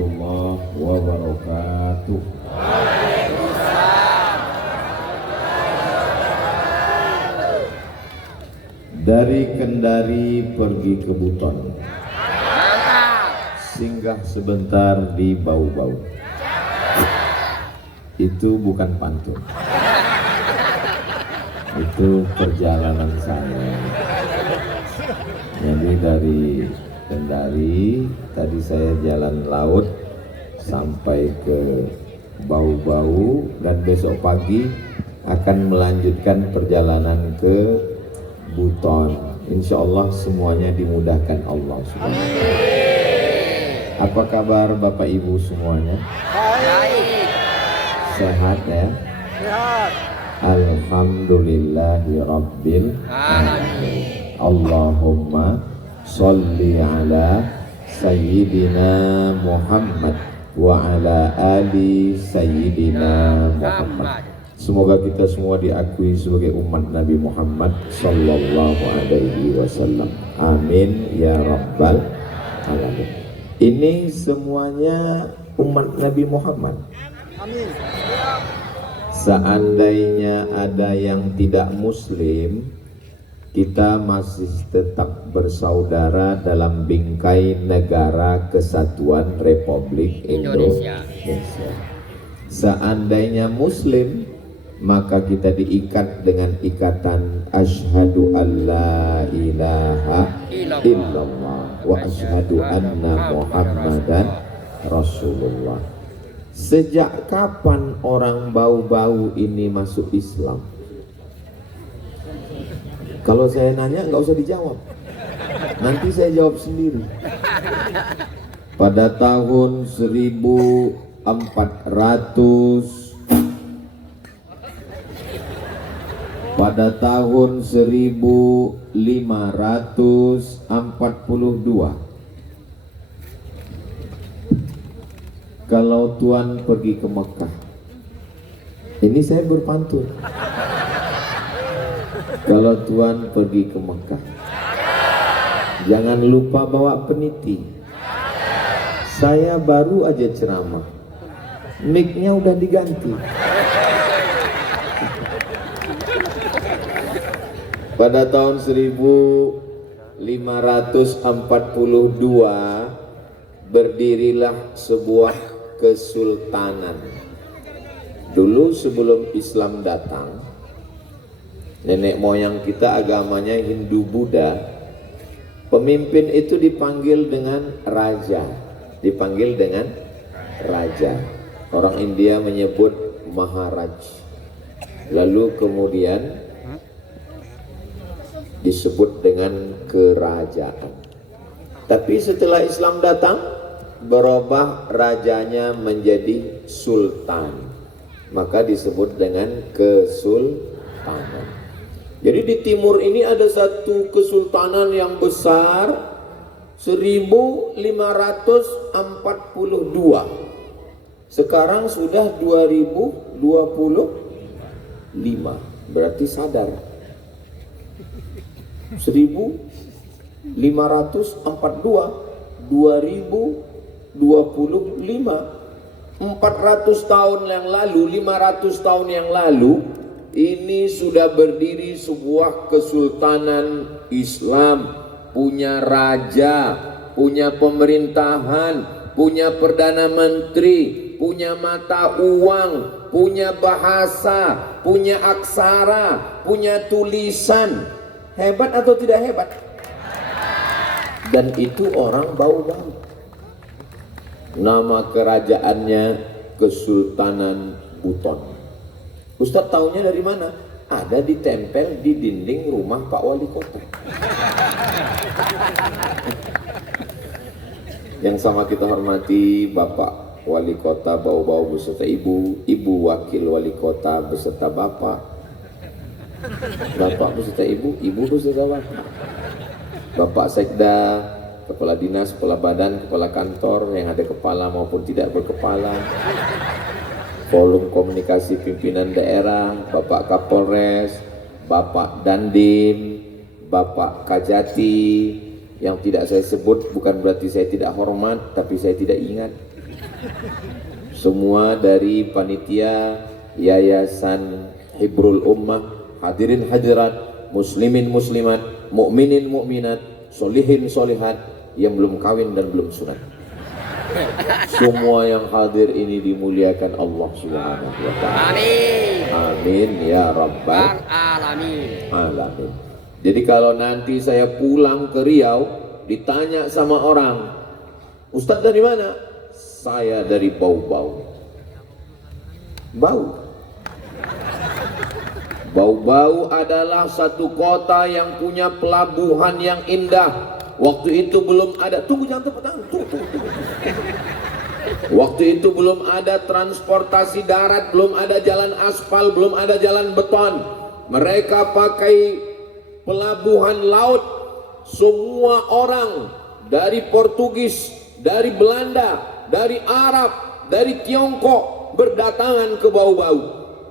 warahmatullahi wabarakatuh. Dari Kendari pergi ke Buton, singgah sebentar di Bau-Bau. Itu bukan pantun, itu perjalanan saya. Jadi dari Kendari tadi saya jalan laut sampai ke Bau-Bau dan besok pagi akan melanjutkan perjalanan ke Buton. Insya Allah semuanya dimudahkan Allah SWT. Apa kabar Bapak Ibu semuanya? Baik. Sehat ya? Sehat. Alhamdulillahirabbil alamin. Allahumma sholli ala sayyidina Muhammad wa ala ali sayyidina Muhammad. Semoga kita semua diakui sebagai umat Nabi Muhammad sallallahu alaihi wasallam. Amin ya rabbal alamin. Ini semuanya umat Nabi Muhammad. Amin. Seandainya ada yang tidak muslim, kita masih tetap bersaudara dalam bingkai negara kesatuan Republik Indonesia. Seandainya muslim, maka kita diikat dengan ikatan asyhadu alla ilaha illallah wa asyhadu anna muhammadan rasulullah. Sejak kapan orang Bau-Bau ini masuk Islam? Kalau saya nanya nggak usah dijawab, nanti saya jawab sendiri. Pada tahun 1542, kalau Tuhan pergi ke Mekah, ini saya berpantun. Kalau Tuhan pergi ke Mekah, jangan lupa bawa peniti. Saya baru aja ceramah, mic-nya udah diganti. Pada tahun 1542 berdirilah sebuah kesultanan. Dulu sebelum Islam datang, nenek moyang kita agamanya Hindu Buddha. Pemimpin itu dipanggil dengan raja, dipanggil dengan raja. Orang India menyebut Maharaj. Lalu kemudian disebut dengan kerajaan. Tapi setelah Islam datang, berubah rajanya menjadi sultan, maka disebut dengan kesultanan. Jadi di timur ini ada satu kesultanan yang besar, 1542. Sekarang sudah 2025, berarti sadar. 1542, 2025, 400 tahun yang lalu, 500 tahun yang lalu, ini sudah berdiri sebuah kesultanan Islam, punya raja, punya pemerintahan, punya perdana menteri, punya mata uang, punya bahasa, punya aksara, punya tulisan. Hebat atau tidak hebat? Dan itu orang Bau-Bau. Nama kerajaannya Kesultanan Buton. Ustadz taunya dari mana? Ada ditempel di dinding rumah Pak Wali Kota. Yang sama kita hormati Bapak Wali Kota Bau-Bau beserta Ibu, Ibu Wakil Wali Kota beserta Bapak, Bapak beserta Ibu, Ibu beserta Bapak, Bapak Sekda, Kepala Dinas, Kepala Badan, Kepala Kantor yang ada kepala maupun tidak berkepala, Forum Komunikasi Pimpinan Daerah, Bapak Kapolres, Bapak Dandim, Bapak Kajati, yang tidak saya sebut bukan berarti saya tidak hormat, tapi saya tidak ingat. Semua dari panitia Yayasan Hibrul Ummah, hadirin hadirat, muslimin muslimat, mukminin mukminat, solihin solihat yang belum kawin dan belum sunat. Semua yang hadir ini dimuliakan Allah Subhanahu wa taala. Amin. Amin ya rabbal Alamin. alamin. Jadi kalau nanti saya pulang ke Riau ditanya sama orang, "Ustadz dari mana?" "Saya dari Bau-Bau." Bau. Bau-Bau adalah satu kota yang punya pelabuhan yang indah. Waktu itu belum ada, tunggu jangan tepuk tangan, tunggu. Waktu itu belum ada transportasi darat, belum ada jalan aspal, belum ada jalan beton. Mereka pakai pelabuhan laut. Semua orang dari Portugis, dari Belanda, dari Arab, dari Tiongkok berdatangan ke Bau-Bau,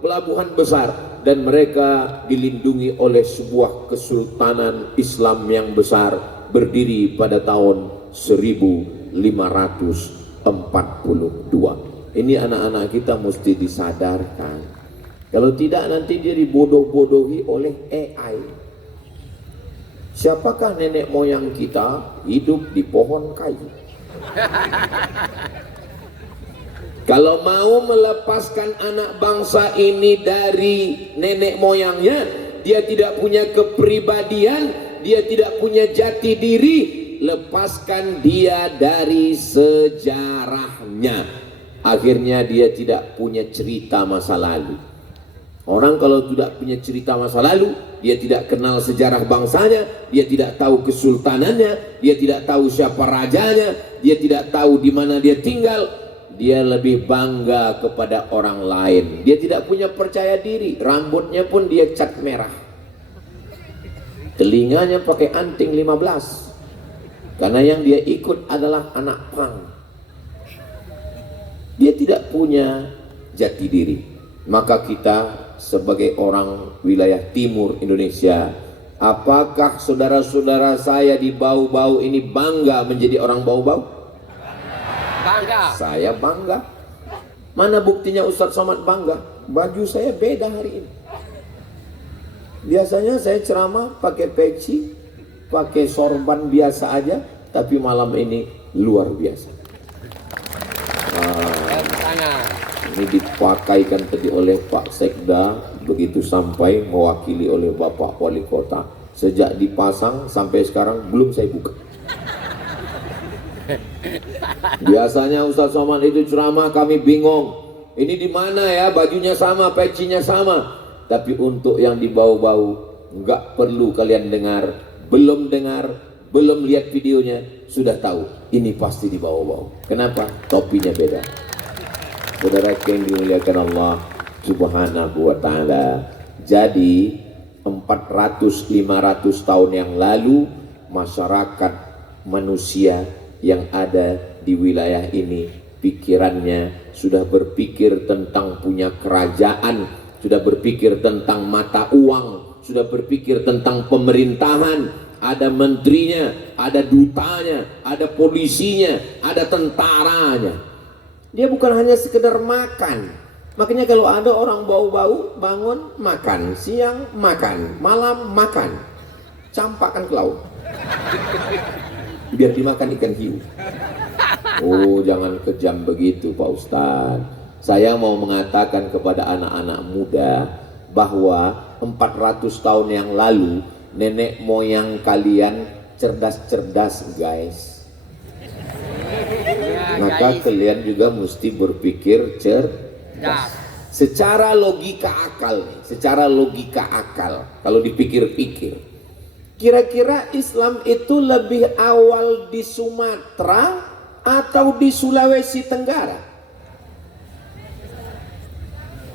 pelabuhan besar, dan mereka dilindungi oleh sebuah kesultanan Islam yang besar berdiri pada tahun 1542. Ini anak-anak kita mesti disadarkan. Kalau tidak nanti dia dibodoh-bodohi oleh AI. Siapakah nenek moyang kita hidup di pohon kayu? Kalau mau melepaskan anak bangsa ini dari nenek moyangnya, dia tidak punya kepribadian, dia tidak punya jati diri, lepaskan dia dari sejarahnya. Akhirnya dia tidak punya cerita masa lalu. Orang kalau tidak punya cerita masa lalu, dia tidak kenal sejarah bangsanya, dia tidak tahu kesultanannya, dia tidak tahu siapa rajanya, dia tidak tahu di mana dia tinggal, dia lebih bangga kepada orang lain. Dia tidak punya percaya diri, rambutnya pun dia cat merah. Telinganya pakai anting 15. Karena yang dia ikut adalah anak pang. Dia tidak punya jati diri. Maka kita sebagai orang wilayah timur Indonesia, apakah saudara-saudara saya di Bau-Bau ini bangga menjadi orang Bau-Bau? Bangga. Saya bangga. Mana buktinya Ustadz Somad bangga? Baju saya beda hari ini. Biasanya saya ceramah pakai peci, pakai sorban biasa aja, tapi malam ini luar biasa. Ini dipakaikan tadi oleh Pak Sekda, begitu sampai mewakili oleh Bapak Wali Kota. Sejak dipasang sampai sekarang belum saya buka. Biasanya Ustadz Somad itu ceramah kami bingung. Ini di mana ya, bajunya sama, pecinya sama. Tapi untuk yang di Bau-Bau nggak perlu kalian dengar, belum lihat videonya, sudah tahu ini pasti di Bau-Bau. Kenapa? Topinya beda. Saudara yang dimuliakan Allah Subhanahu wa taala. Jadi 400-500 tahun yang lalu masyarakat manusia yang ada di wilayah ini pikirannya sudah berpikir tentang punya kerajaan, sudah berpikir tentang mata uang, sudah berpikir tentang pemerintahan, ada menterinya, ada dutanya, ada polisinya, ada tentaranya. Dia bukan hanya sekedar makan. Makanya kalau ada orang Bau-Bau bangun makan, siang makan, malam makan, campakkan ke laut biar dimakan ikan hiu. Oh, jangan kejam begitu Pak Ustadz. Saya mau mengatakan kepada anak-anak muda bahwa 400 tahun yang lalu nenek moyang kalian cerdas-cerdas guys. Maka kalian juga mesti berpikir cerdas. Secara logika akal, kalau dipikir-pikir, kira-kira Islam itu lebih awal di Sumatera atau di Sulawesi Tenggara?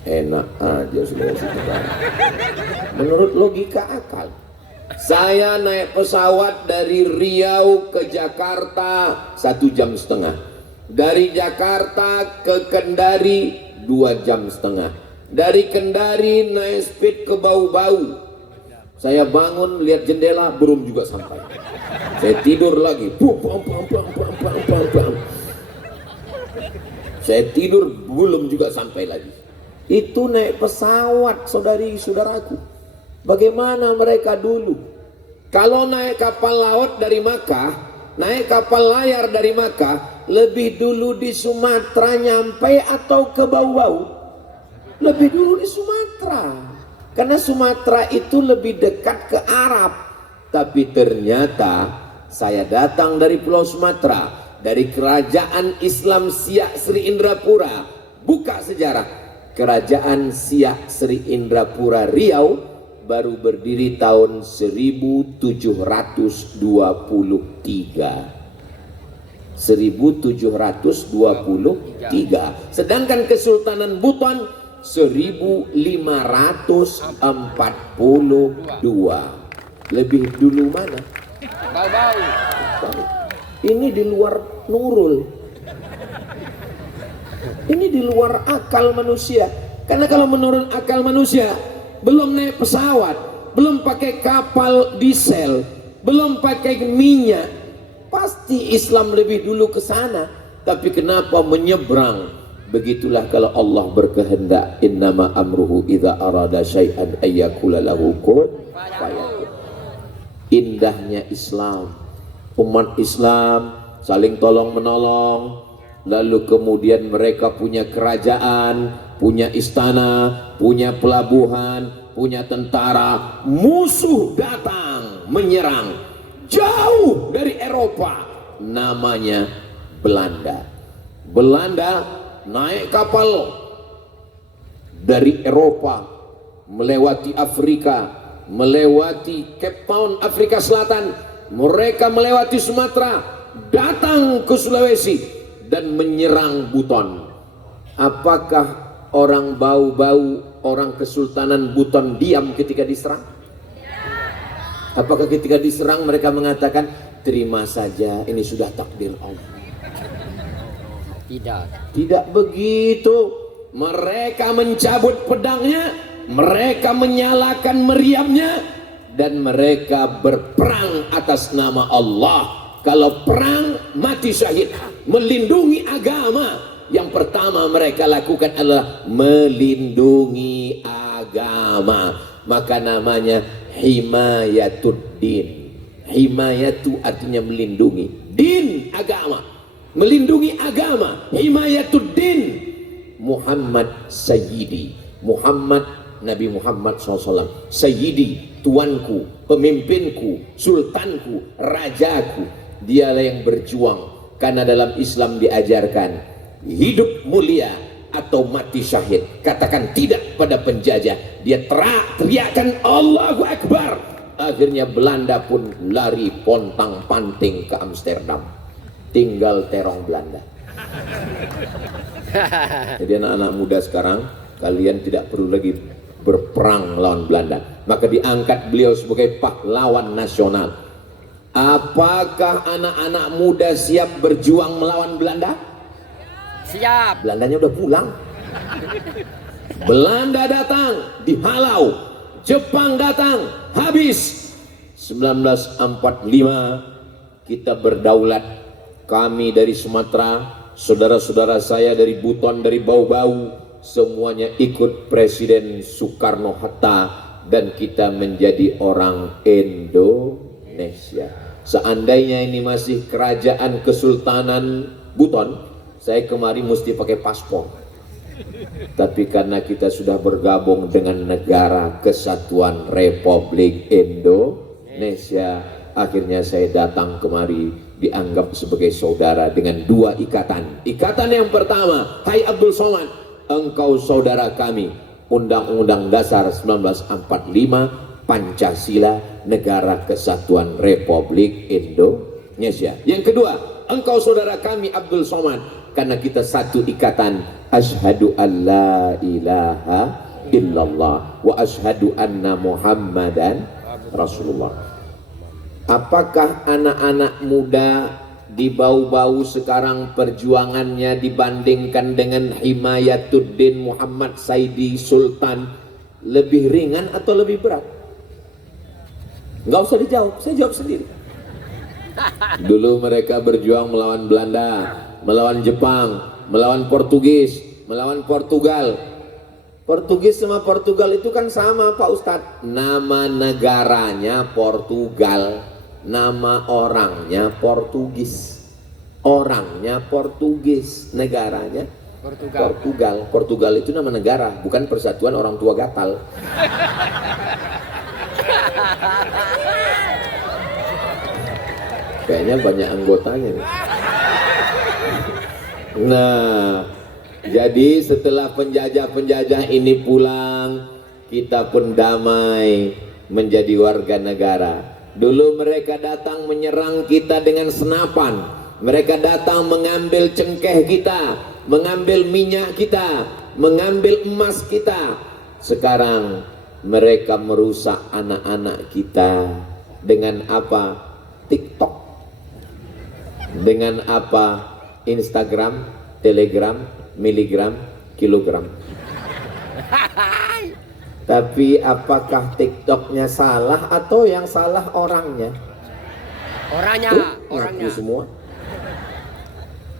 Enak aja Sulawesi Tenggara. Menurut logika akal. Saya naik pesawat dari Riau ke Jakarta 1,5 jam. Dari Jakarta ke Kendari 2,5 jam. Dari Kendari naik speed ke Bau-Bau. Saya bangun lihat jendela belum juga sampai. Saya tidur lagi. Saya tidur belum juga sampai lagi. Itu naik pesawat, saudari-saudaraku. Bagaimana mereka dulu? Kalau naik kapal laut dari Makkah, naik kapal layar dari Makkah, lebih dulu di Sumatera nyampe atau ke Bau-Bau? Lebih dulu di Sumatera. Karena Sumatera itu lebih dekat ke Arab. Tapi ternyata saya datang dari Pulau Sumatera, dari Kerajaan Islam Siak Sri Indrapura. Buka sejarah. Kerajaan Siak Sri Indrapura Riau baru berdiri tahun 1723. 1723. Sedangkan Kesultanan Buton 1542. Lebih dulu mana? Bau-bau. Ini di luar Nurul. Ini di luar akal manusia. Karena kalau menurut akal manusia, belum naik pesawat, belum pakai kapal diesel, belum pakai minyak, pasti Islam lebih dulu ke sana. Tapi kenapa menyeberang? Begitulah kalau Allah berkehendak. Innama amruhu idza arada syai'an ayyakula lahu kun fayakun. Indahnya Islam. Umat Islam saling tolong menolong. Lalu kemudian mereka punya kerajaan, punya istana, punya pelabuhan, punya tentara. Musuh datang menyerang jauh dari Eropa, namanya Belanda. Belanda naik kapal dari Eropa melewati Afrika, melewati Cape Town Afrika Selatan, mereka melewati Sumatera, datang ke Sulawesi dan menyerang Buton. Apakah orang Bau-Bau, orang Kesultanan Buton diam ketika diserang? Apakah ketika diserang mereka mengatakan terima saja, ini sudah takdir Allah? Tidak. Tidak begitu. Mereka mencabut pedangnya, mereka menyalakan meriamnya, dan mereka berperang atas nama Allah. Kalau perang mati syahid, melindungi agama. Yang pertama mereka lakukan adalah melindungi agama. Maka namanya himayatuddin. Himayatu artinya melindungi. Din agama. Melindungi agama. Himayatuddin. Muhammad Sayyidi. Nabi Muhammad SAW. Sayyidi, tuanku, pemimpinku, sultanku, rajaku. Dialah yang berjuang. Karena dalam Islam diajarkan hidup mulia atau mati syahid. Katakan tidak pada penjajah. Dia teriakkan Allahu Akbar. Akhirnya Belanda pun lari pontang panting ke Amsterdam. Tinggal terong Belanda. Jadi anak-anak muda sekarang, kalian tidak perlu lagi berperang melawan Belanda. Maka diangkat beliau sebagai pahlawan nasional. Apakah anak-anak muda siap berjuang melawan Belanda? Siap. Belandanya udah pulang. Belanda datang, dihalau. Jepang datang, habis. 1945 kita berdaulat. Kami dari Sumatera, saudara-saudara saya dari Buton, dari Bau-Bau, semuanya ikut Presiden Soekarno-Hatta, dan kita menjadi orang Indonesia. Seandainya ini masih kerajaan Kesultanan Buton, saya kemari mesti pakai paspor. Tapi karena kita sudah bergabung dengan Negara Kesatuan Republik Indonesia, akhirnya saya datang kemari dianggap sebagai saudara dengan dua ikatan. Ikatan yang pertama, hai Abdul Somad, engkau saudara kami. Undang-Undang Dasar 1945, Pancasila, Negara Kesatuan Republik Indonesia. Yang kedua, engkau saudara kami Abdul Somad, karena kita satu ikatan. Asyhadu an la ilaha illallah wa asyhadu anna Muhammadan Rasulullah. Apakah anak-anak muda di Bau-Bau sekarang perjuangannya dibandingkan dengan Himayatuddin Muhammad Saidi Sultan lebih ringan atau lebih berat? Nggak usah dijawab, saya jawab sendiri. Dulu mereka berjuang melawan Belanda, melawan Jepang, melawan Portugis, melawan Portugal. Portugis sama Portugal itu kan sama Pak Ustadz. Nama negaranya Portugal, nama orangnya Portugis. Orangnya Portugis, negaranya Portugal. Portugal itu nama negara, bukan persatuan orang tua gatal. Kayaknya banyak anggotanya nih. Nah, jadi setelah penjajah-penjajah ini pulang, kita pun damai menjadi warga negara. Dulu mereka datang menyerang kita dengan senapan. Mereka datang mengambil cengkeh kita, mengambil minyak kita, mengambil emas kita. Sekarang mereka merusak anak-anak kita dengan apa? TikTok. Dengan apa? Instagram, Telegram, miligram, kilogram. Tapi apakah TikToknya salah atau yang salah orangnya? Orangnya semua.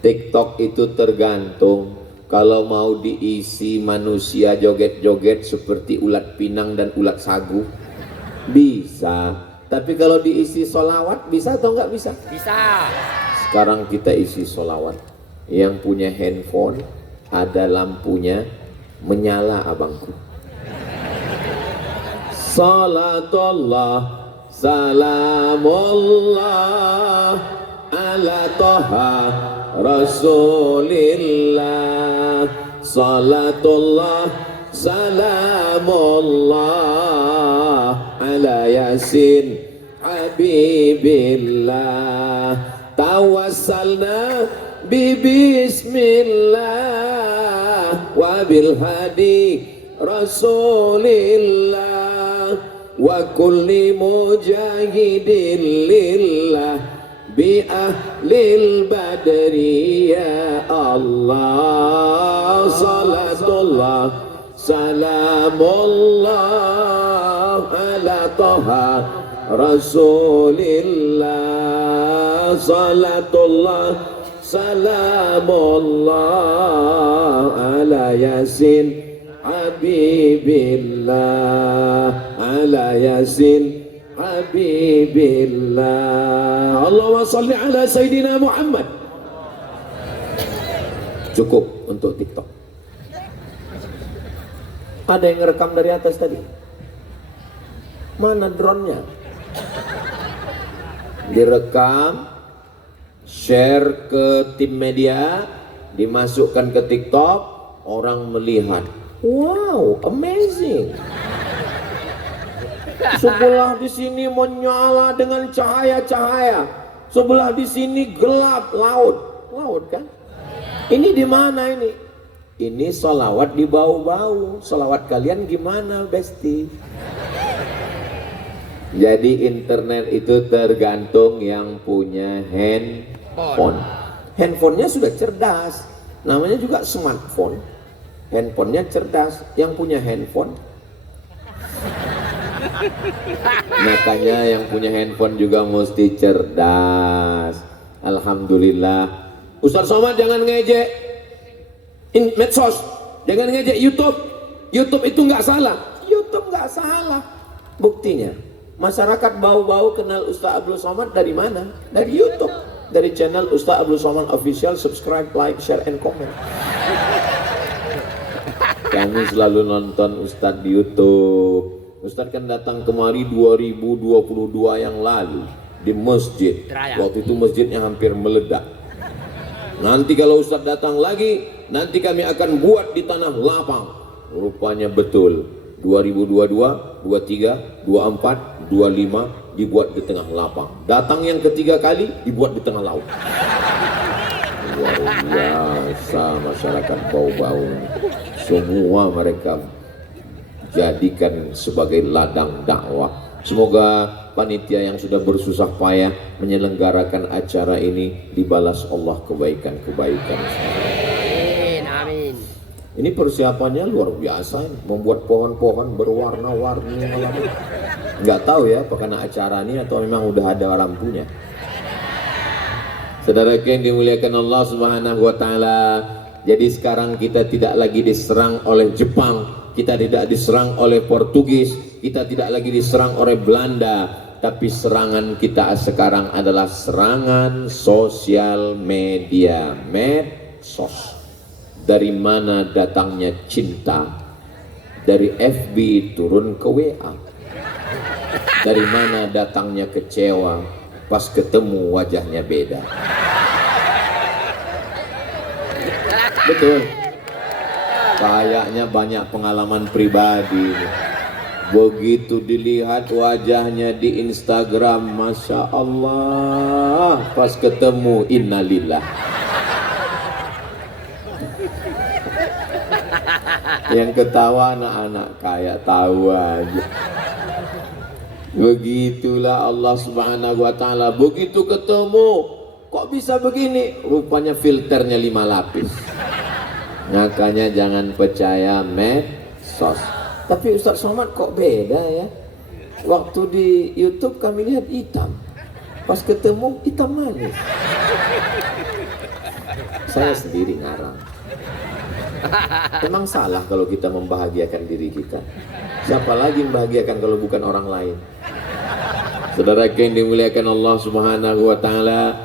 TikTok itu tergantung. Kalau mau diisi manusia joget-joget seperti ulat pinang dan ulat sagu, bisa. Tapi kalau diisi solawat, bisa atau enggak bisa? Bisa. Sekarang kita isi solawat. Yang punya handphone ada lampunya menyala abangku. Salatullah salamullah ala toha rasulillah. Salatullah salamullah ala yasin habibillah. Tawassalna bismillah wa bil hadi rasulillah wa kulli mujahidin lillah bi ahlil badri ya Allah. Salatullah salamullah ala toha rasulillah. Salatullah salamullah ala yasin habibillah. Ala yasin habibillah. Allahumma salli ala Sayyidina Muhammad. Cukup untuk TikTok. Ada yang ngerekam dari atas tadi? Mana drone-nya? Direkam, share ke tim media, dimasukkan ke TikTok, orang melihat. Wow, amazing. Sebelah di sini menyala dengan cahaya-cahaya, sebelah di sini gelap, laut kan? Ini di mana ini? Ini solawat di bau-bau. Solawat kalian gimana, Besti? Jadi internet itu tergantung yang punya handphone. Handphonenya sudah cerdas, namanya juga smartphone. Handphonenya cerdas, yang punya handphone. Makanya yang punya handphone juga mesti cerdas. Alhamdulillah. Ustaz Somad jangan ngejek medsos, jangan ngejek YouTube. YouTube itu nggak salah. YouTube nggak salah. Buktinya, masyarakat bau-bau kenal Ustaz Abdul Somad dari mana? Dari YouTube, dari channel Ustaz Abdul Somad Official. Subscribe, like, share, and comment. Kami selalu nonton Ustaz di YouTube. Ustaz kan datang kemari 2022 yang lalu di masjid. Waktu itu masjidnya hampir meledak. Nanti kalau Ustaz datang lagi, nanti kami akan buat di tanah lapang. Rupanya betul. 2022, 23, 24, 25 dibuat di tengah lapang. Datang yang ketiga kali dibuat di tengah laut. Luar biasa masyarakat bau-bau. Semua mereka jadikan sebagai ladang dakwah. Semoga panitia yang sudah bersusah payah menyelenggarakan acara ini dibalas Allah kebaikan-kebaikan. Amin. Ini persiapannya luar biasa, membuat pohon-pohon berwarna-warni malam. Nggak tahu ya, apa karena acara ini atau memang udah ada lampunya. Saudara yang dimuliakan Allah Subhanahu wa taala, Jadi sekarang kita tidak lagi diserang oleh Jepang, kita tidak diserang oleh Portugis, kita tidak lagi diserang oleh Belanda, tapi serangan kita sekarang adalah serangan sosial media, medsos. Dari mana datangnya cinta? Dari FB turun ke WA. Dari mana datangnya kecewa? Pas ketemu wajahnya beda. Betul. Kayaknya banyak pengalaman pribadi. Begitu dilihat wajahnya di Instagram, Masya Allah, pas ketemu innalillah. Yang ketawa anak-anak kaya tahu aja. Begitulah Allah Subhanahu wa ta'ala. Begitu ketemu, kok bisa begini? Rupanya filternya 5 lapis. Makanya jangan percaya medsos. Tapi Ustaz Somad kok beda ya? Waktu di YouTube kami lihat hitam, pas ketemu hitam manis. Saya sendiri ngarang. Memang salah kalau kita membahagiakan diri kita. Siapa lagi yang membahagiakan kalau bukan orang lain? Saudara yang dimuliakan Allah Subhanahu wa ta'ala.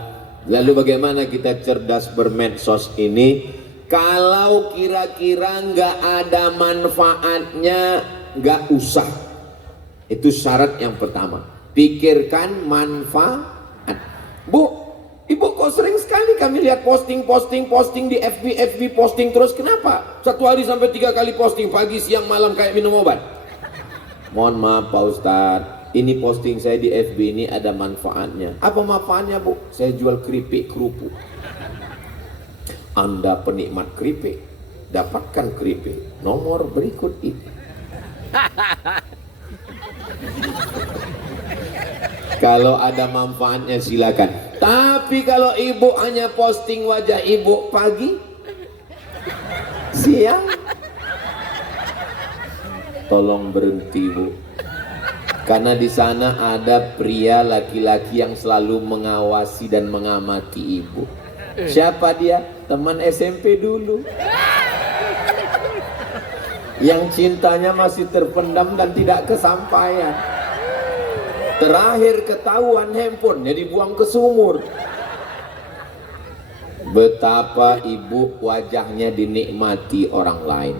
Lalu bagaimana kita cerdas bermedsos ini? Kalau kira-kira nggak ada manfaatnya, nggak usah. Itu syarat yang pertama. Pikirkan manfaat. Bu, Ibu kok sering sekali kami lihat posting di FB posting terus. Kenapa? 1 hari sampai 3 kali posting, pagi, siang, malam kayak minum obat. Mohon maaf Pak Ustadz, ini posting saya di FB ini ada manfaatnya. Apa manfaatnya Bu? Saya jual keripik kerupuk. Anda penikmat keripik, dapatkan keripik nomor berikut ini. Kalau ada manfaatnya silakan. Tapi kalau ibu hanya posting wajah ibu pagi, siang, tolong berhenti Bu. Karena di sana ada pria laki-laki yang selalu mengawasi dan mengamati ibu. Siapa dia? Teman SMP dulu. Yang cintanya masih terpendam dan tidak kesampaian. Terakhir ketahuan handphonenya dibuang ke sumur. Betapa ibu wajahnya dinikmati orang lain.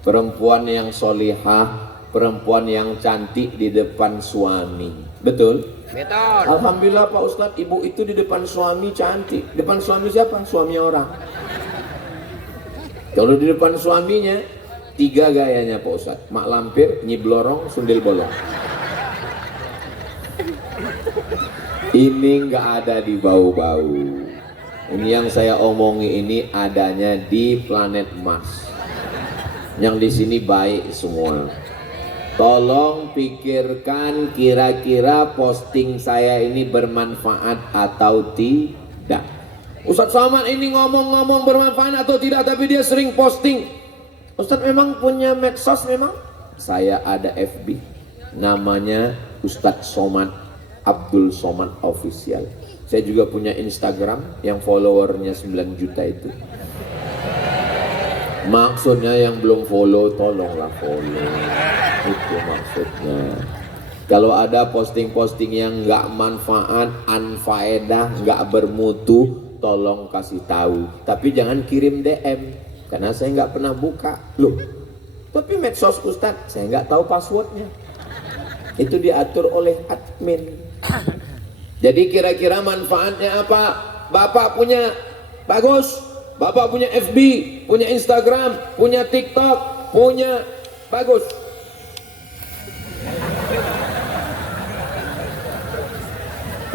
Perempuan yang solihah, perempuan yang cantik di depan suami. Betul? Betul. Alhamdulillah Pak Ustadz, ibu itu di depan suami cantik. Depan suami siapa? Suami orang. Kalau di depan suaminya 3 gayanya Pak Ustadz. Mak lampir, nyiblorong, sundel bolong. Ini nggak ada di bau-bau. Ini yang saya omongi ini adanya di planet Mars. Yang di sini baik semua. Tolong pikirkan kira-kira posting saya ini bermanfaat atau tidak. Ustadz Somad ini ngomong-ngomong bermanfaat atau tidak, tapi dia sering posting. Ustadz memang punya medsos memang? Saya ada FB, namanya Ustadz Somad Abdul Somad Official. Saya juga punya Instagram yang followernya 9 juta itu. Maksudnya yang belum follow, tolonglah follow. Itu maksudnya. Kalau ada posting-posting yang nggak manfaat, anfaedah, nggak bermutu, tolong kasih tahu. Tapi jangan kirim DM, karena saya nggak pernah buka. Loh, tapi medsos Ustadz, saya nggak tahu passwordnya. Itu diatur oleh admin. Jadi kira-kira manfaatnya apa? Bapak punya bagus, Bapak punya FB, punya Instagram, punya TikTok, punya bagus.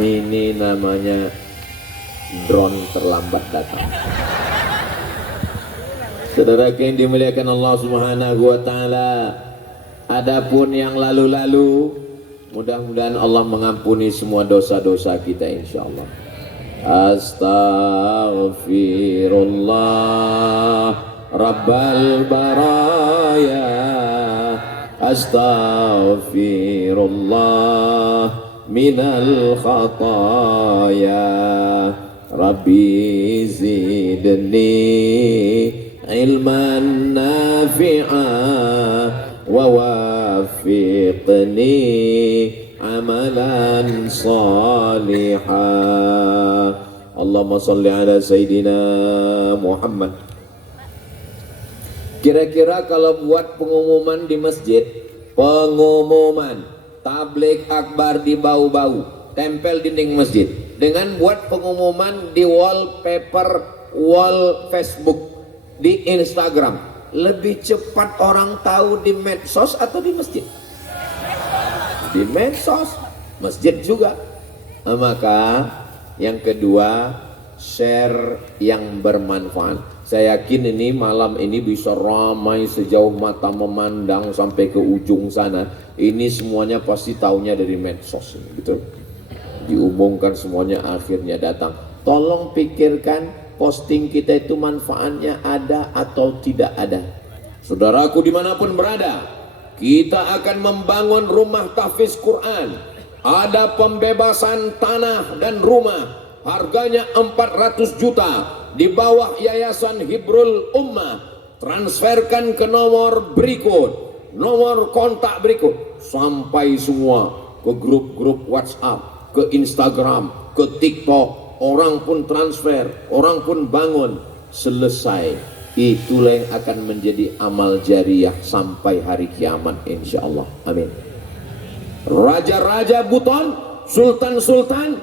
Ini namanya drone terlambat datang. Saudara yang dimuliakan Allah Subhanahu wa ta'ala, adapun yang lalu-lalu, mudah-mudahan Allah mengampuni semua dosa-dosa kita insyaallah. Astaghfirullah Rabbal baraya, astaghfirullah minal khataya, Rabbi zidni ilman nafi'a wa wafiqni amalan salihah. Allahumma salli ala Sayyidina Muhammad. Kira-kira kalau buat pengumuman di masjid, pengumuman tabligh akbar di bau-bau, tempel dinding masjid, dengan buat pengumuman di wallpaper, wall Facebook, di Instagram, lebih cepat orang tahu di medsos atau di masjid? Di medsos, masjid juga. Maka yang kedua, share yang bermanfaat. Saya yakin ini malam ini bisa ramai sejauh mata memandang sampai ke ujung sana. Ini semuanya pasti taunya dari medsos, gitu. Diumumkan semuanya akhirnya datang. Tolong pikirkan posting kita itu manfaatnya ada atau tidak ada. Saudaraku dimanapun berada, kita akan membangun rumah tahfiz Quran. Ada pembebasan tanah dan rumah, harganya 400 juta. Di bawah Yayasan Hibrul Ummah. Transferkan ke nomor berikut, nomor kontak berikut, sampai semua ke grup-grup WhatsApp, ke Instagram, ke TikTok. Orang pun transfer, orang pun bangun. Selesai. Itulah yang akan menjadi amal jariah sampai hari kiamat, insya Allah. Amin. Raja-raja Buton, sultan-sultan,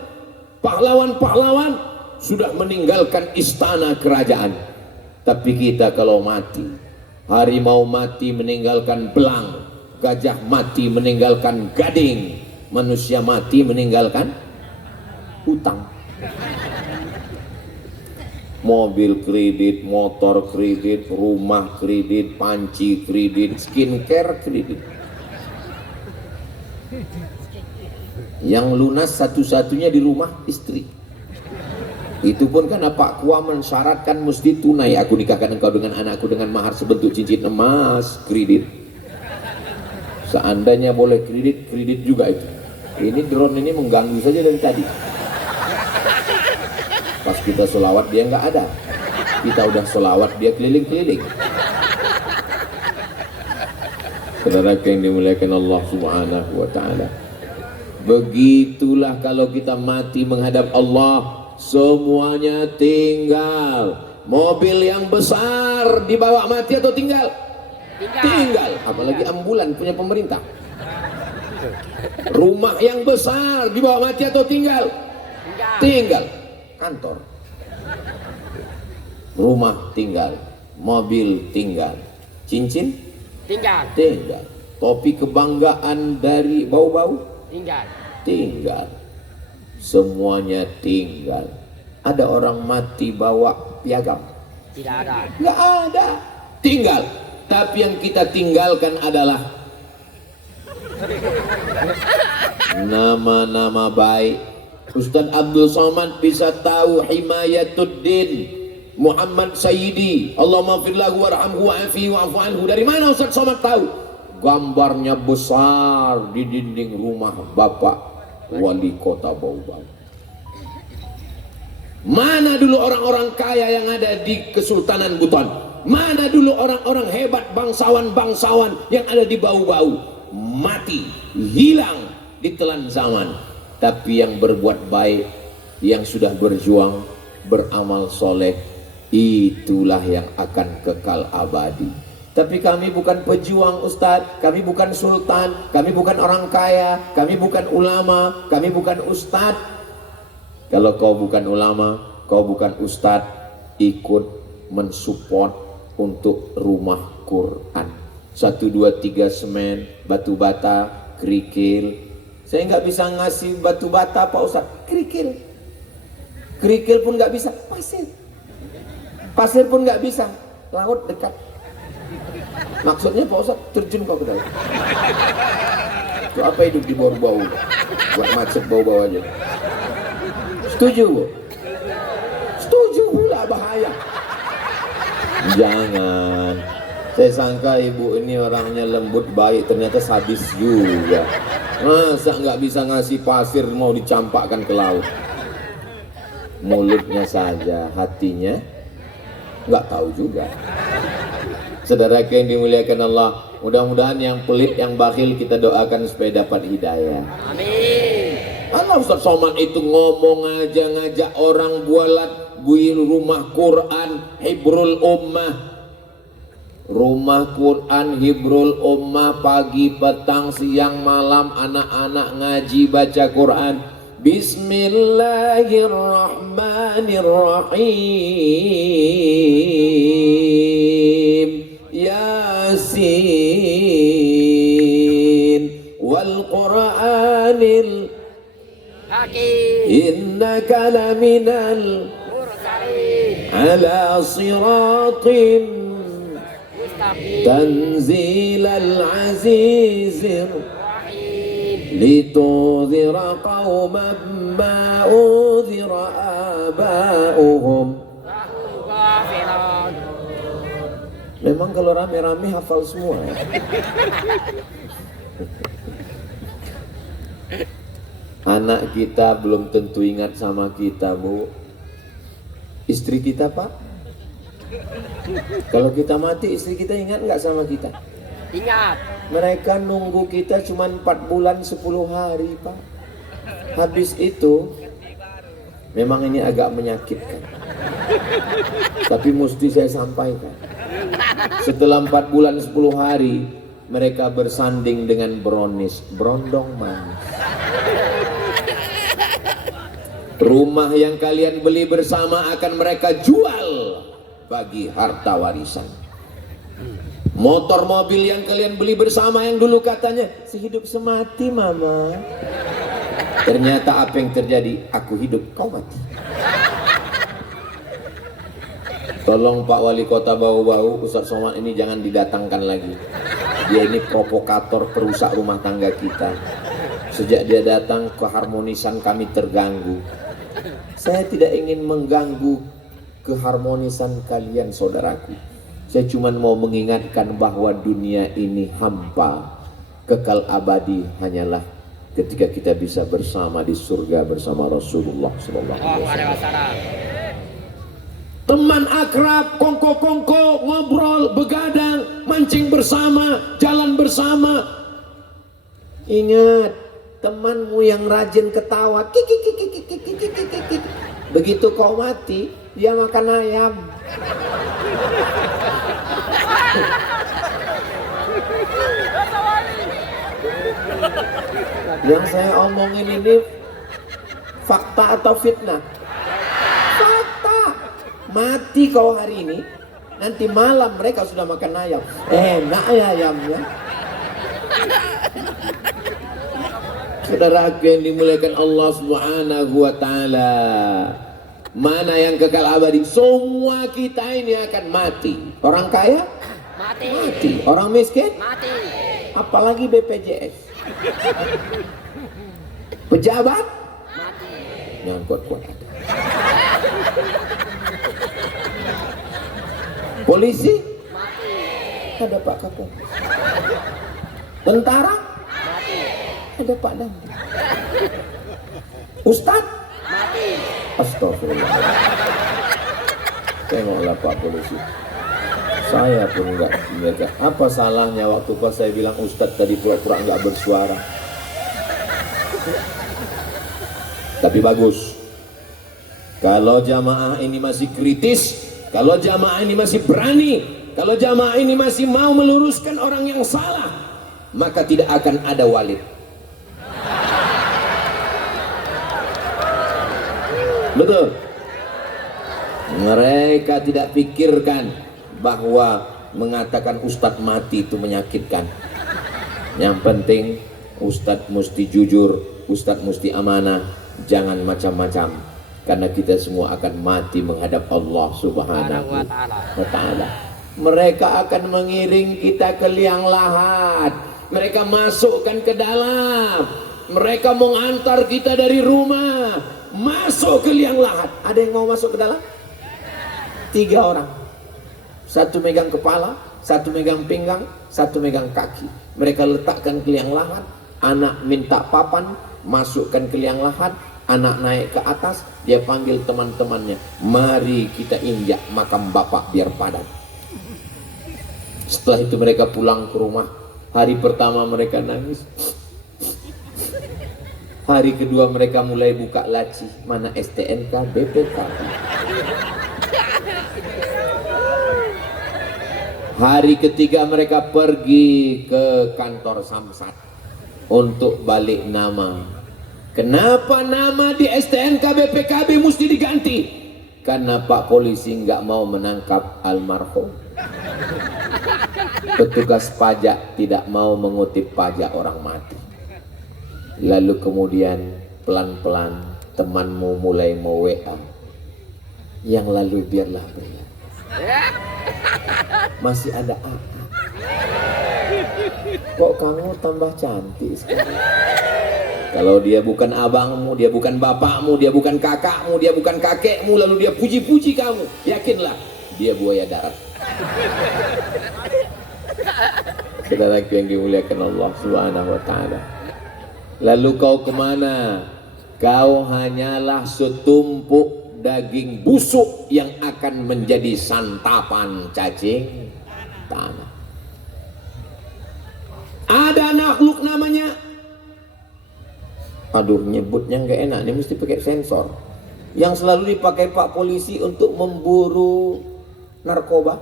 pahlawan-pahlawan sudah meninggalkan istana kerajaan. Tapi kita kalau mati, harimau mati meninggalkan belang, gajah mati meninggalkan gading, manusia mati meninggalkan hutang. Mobil kredit, motor kredit, rumah kredit, panci kredit, skincare kredit. Yang lunas satu-satunya di rumah istri. Itu pun karena Pak Kua mensyaratkan mesti tunai. Aku nikahkan engkau dengan anakku dengan mahar sebentuk cincin emas, kredit. Seandainya boleh kredit, kredit juga itu. Ini drone ini mengganggu saja dari tadi. Pas kita selawat dia nggak ada. Kita udah selawat dia keliling-keliling. Saudara yang dimuliakan Allah Subhanahu wa Ta'ala. Begitulah kalau kita mati menghadap Allah. Semuanya tinggal. Mobil yang besar dibawa mati atau tinggal? Tinggal. Apalagi ambulan punya pemerintah. Rumah yang besar dibawa mati atau tinggal? Tinggal. Kantor. Rumah tinggal. Mobil tinggal. Cincin? Tinggal. Tinggal. Topi kebanggaan dari bau-bau? Tinggal. Tinggal. Semuanya tinggal. Ada orang mati bawa piagam? Tidak ada. Nggak ada. Tinggal. Tapi yang kita tinggalkan adalah nama-nama baik. Ustaz Abdul Somad bisa tahu Himayatuddin Muhammad Sayyidi, Allahumma firlahu warhamhu wa'afihi wa'afu anhu. Dari mana Ustaz Somad tahu? Gambarnya besar di dinding rumah Bapak Wali Kota Bau-Bau. Mana dulu orang-orang kaya yang ada di Kesultanan Buton? Mana dulu orang-orang hebat bangsawan-bangsawan yang ada di Bau-Bau? Mati, hilang ditelan zaman. Tapi yang berbuat baik, yang sudah berjuang, beramal soleh, itulah yang akan kekal abadi. Tapi kami bukan pejuang Ustadz, kami bukan sultan, kami bukan orang kaya, kami bukan ulama, kami bukan ustadz. Kalau kau bukan ulama, kau bukan ustadz, ikut mensupport untuk rumah Quran. 1, 2, 3 semen, batu bata, kerikil. Saya nggak bisa ngasih batu bata Pak Ustadz, kerikil. Kerikil pun nggak bisa, pasir. Pasir pun nggak bisa, laut dekat. Maksudnya Pak Ustadz terjun kau ke dalam. Itu apa hidup di bau-bau? Buat macet bau-bau aja. Setuju Bu? Setuju pula, bahaya. Jangan. Saya sangka ibu ini orangnya lembut baik, ternyata sadis juga. Masa nggak bisa ngasih pasir mau dicampakkan ke laut? mulutnya saja, hatinya nggak tahu juga. Saudara yang dimuliakan Allah, mudah-mudahan yang pelit, yang bakhil kita doakan supaya dapat hidayah. Amin. Allah Ustaz Somad itu ngomong aja, ngajak orang buat rumah Quran Hibrul Ummah. Rumah Quran Hibrul Ummah, pagi, petang, siang, malam anak-anak ngaji baca Quran. Bismillahirrahmanirrahim. Yasin wal Qur'anil Hakim. innaka laminal Mursalin. ala siratin Mustaqim. tanzilal azizir Rahim. litudhira qauman ma udhira aba'uhum. Ghafiran. Memang kalau rame-rame hafal semua ya? Anak kita belum tentu ingat sama kita, Bu. Istri kita, Pak. Kalau kita mati, istri kita ingat nggak sama kita? Ingat. Mereka nunggu kita cuma 4 bulan 10 hari, Pak. Habis itu, memang ini agak menyakitkan. Tapi mesti saya sampaikan. Setelah 4 bulan 10 hari, mereka bersanding dengan brownies, berondong manis. Rumah yang kalian beli bersama akan mereka jual bagi harta warisan. Motor mobil yang kalian beli bersama yang dulu katanya sehidup semati mama, ternyata apa yang terjadi? Aku hidup, kau mati. Tolong Pak Wali Kota Bau-Bau, Ustaz Somad ini jangan didatangkan lagi. Dia ini provokator, perusak rumah tangga kita. Sejak dia datang, keharmonisan kami terganggu. Saya tidak ingin mengganggu keharmonisan kalian, saudaraku. Saya cuma mau mengingatkan bahwa dunia ini hampa. Kekal abadi hanyalah ketika kita bisa bersama di surga bersama Rasulullah SAW. Teman akrab, kongko-kongko, ngobrol, begadang, mancing bersama, jalan bersama. Ingat, temanmu yang rajin ketawa, kikik. Begitu kau mati, dia makan ayam. Yang saya omongin ini fakta atau fitnah? Fakta. Mati kau hari ini, nanti malam mereka sudah makan ayam. Enak ya ayamnya. Saudara yang dimuliakan Allah Subhanahu wa taala, mana yang kekal abadi? Semua kita ini akan mati. Orang kaya Mati. mati, orang miskin Mati. apalagi BPJS. Pejabat Mati. yang kuat-kuat ada. Polisi Mati. ada Pak Kapolri. Tentara Mati. ada Pak Dandim. Ustadz Mati. astagfirullah. Tengoklah Pak Polisi. Saya pun enggak menjaga. Apa salahnya waktu pas saya bilang Ustadz tadi pura-pura enggak bersuara. Tapi bagus. Kalau jamaah ini masih kritis, kalau jamaah ini masih berani, kalau jamaah ini masih mau meluruskan orang yang salah, maka tidak akan ada walid. Betul. Mereka tidak pikirkan bahwa mengatakan Ustadz mati itu menyakitkan. Yang penting Ustadz mesti jujur, Ustadz mesti amanah, jangan macam-macam. Karena kita semua akan mati menghadap Allah Subhanahu wa Ta'ala. Mereka akan mengiring kita ke liang lahat. Mereka masukkan ke dalam. Mereka mengantar kita dari rumah masuk ke liang lahat. Ada yang mau masuk ke dalam? 3 orang. Satu megang kepala, satu megang pinggang, satu megang kaki. Mereka letakkan ke liang lahat. Anak minta papan, masukkan ke liang lahat. Anak naik ke atas, dia panggil teman-temannya, mari kita injak makam bapak biar padat. Setelah itu mereka pulang ke rumah. Hari pertama mereka nangis, hari kedua mereka mulai buka laci, mana STNK, BPKB. Hari ketiga mereka pergi ke kantor Samsat untuk balik nama. Kenapa nama di STNK BPKB mesti diganti? Karena Pak Polisi nggak mau menangkap almarhum. Petugas pajak tidak mau mengutip pajak orang mati. Lalu kemudian pelan-pelan temanmu mulai mau WA. Yang lalu biarlah berlalu. Masih ada AA. Kok kamu tambah cantik sekarang? Kalau dia bukan abangmu, dia bukan bapakmu, dia bukan kakakmu, dia bukan kakekmu, lalu dia puji-puji kamu, yakinlah dia buaya darat. Saudaraku yang dimuliakan Allah Subhanahu wa ta'ala. Lalu kau kemana? Kau hanyalah setumpuk daging busuk yang akan menjadi santapan cacing tanah. Ada makhluk namanya, aduh nyebutnya nggak enak, ini mesti pakai sensor, yang selalu dipakai Pak Polisi untuk memburu narkoba.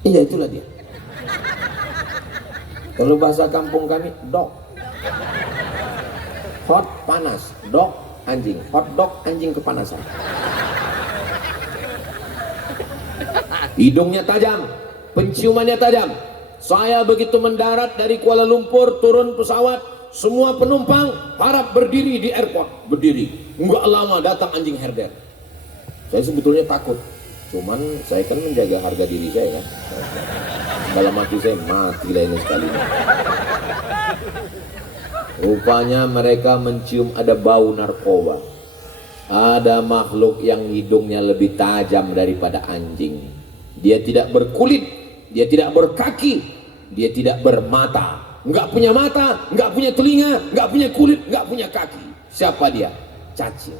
Iya, itulah dia. Kalau bahasa kampung kami, dog. Hot panas, dog anjing, hot dog anjing kepanasan. Hidungnya tajam, penciumannya tajam. Saya begitu mendarat dari Kuala Lumpur, turun pesawat, semua penumpang harap berdiri di airport, berdiri. Enggak lama datang anjing herder. Saya sebetulnya takut, cuman saya kan menjaga harga diri saya kan. Dalam hati saya, matilah ini sekali. Rupanya mereka mencium ada bau narkoba. Ada makhluk yang hidungnya lebih tajam daripada anjing. Dia tidak berkulit, dia tidak berkaki, dia tidak bermata. Enggak punya mata, enggak punya telinga, enggak punya kulit, enggak punya kaki. Siapa dia? Cacing.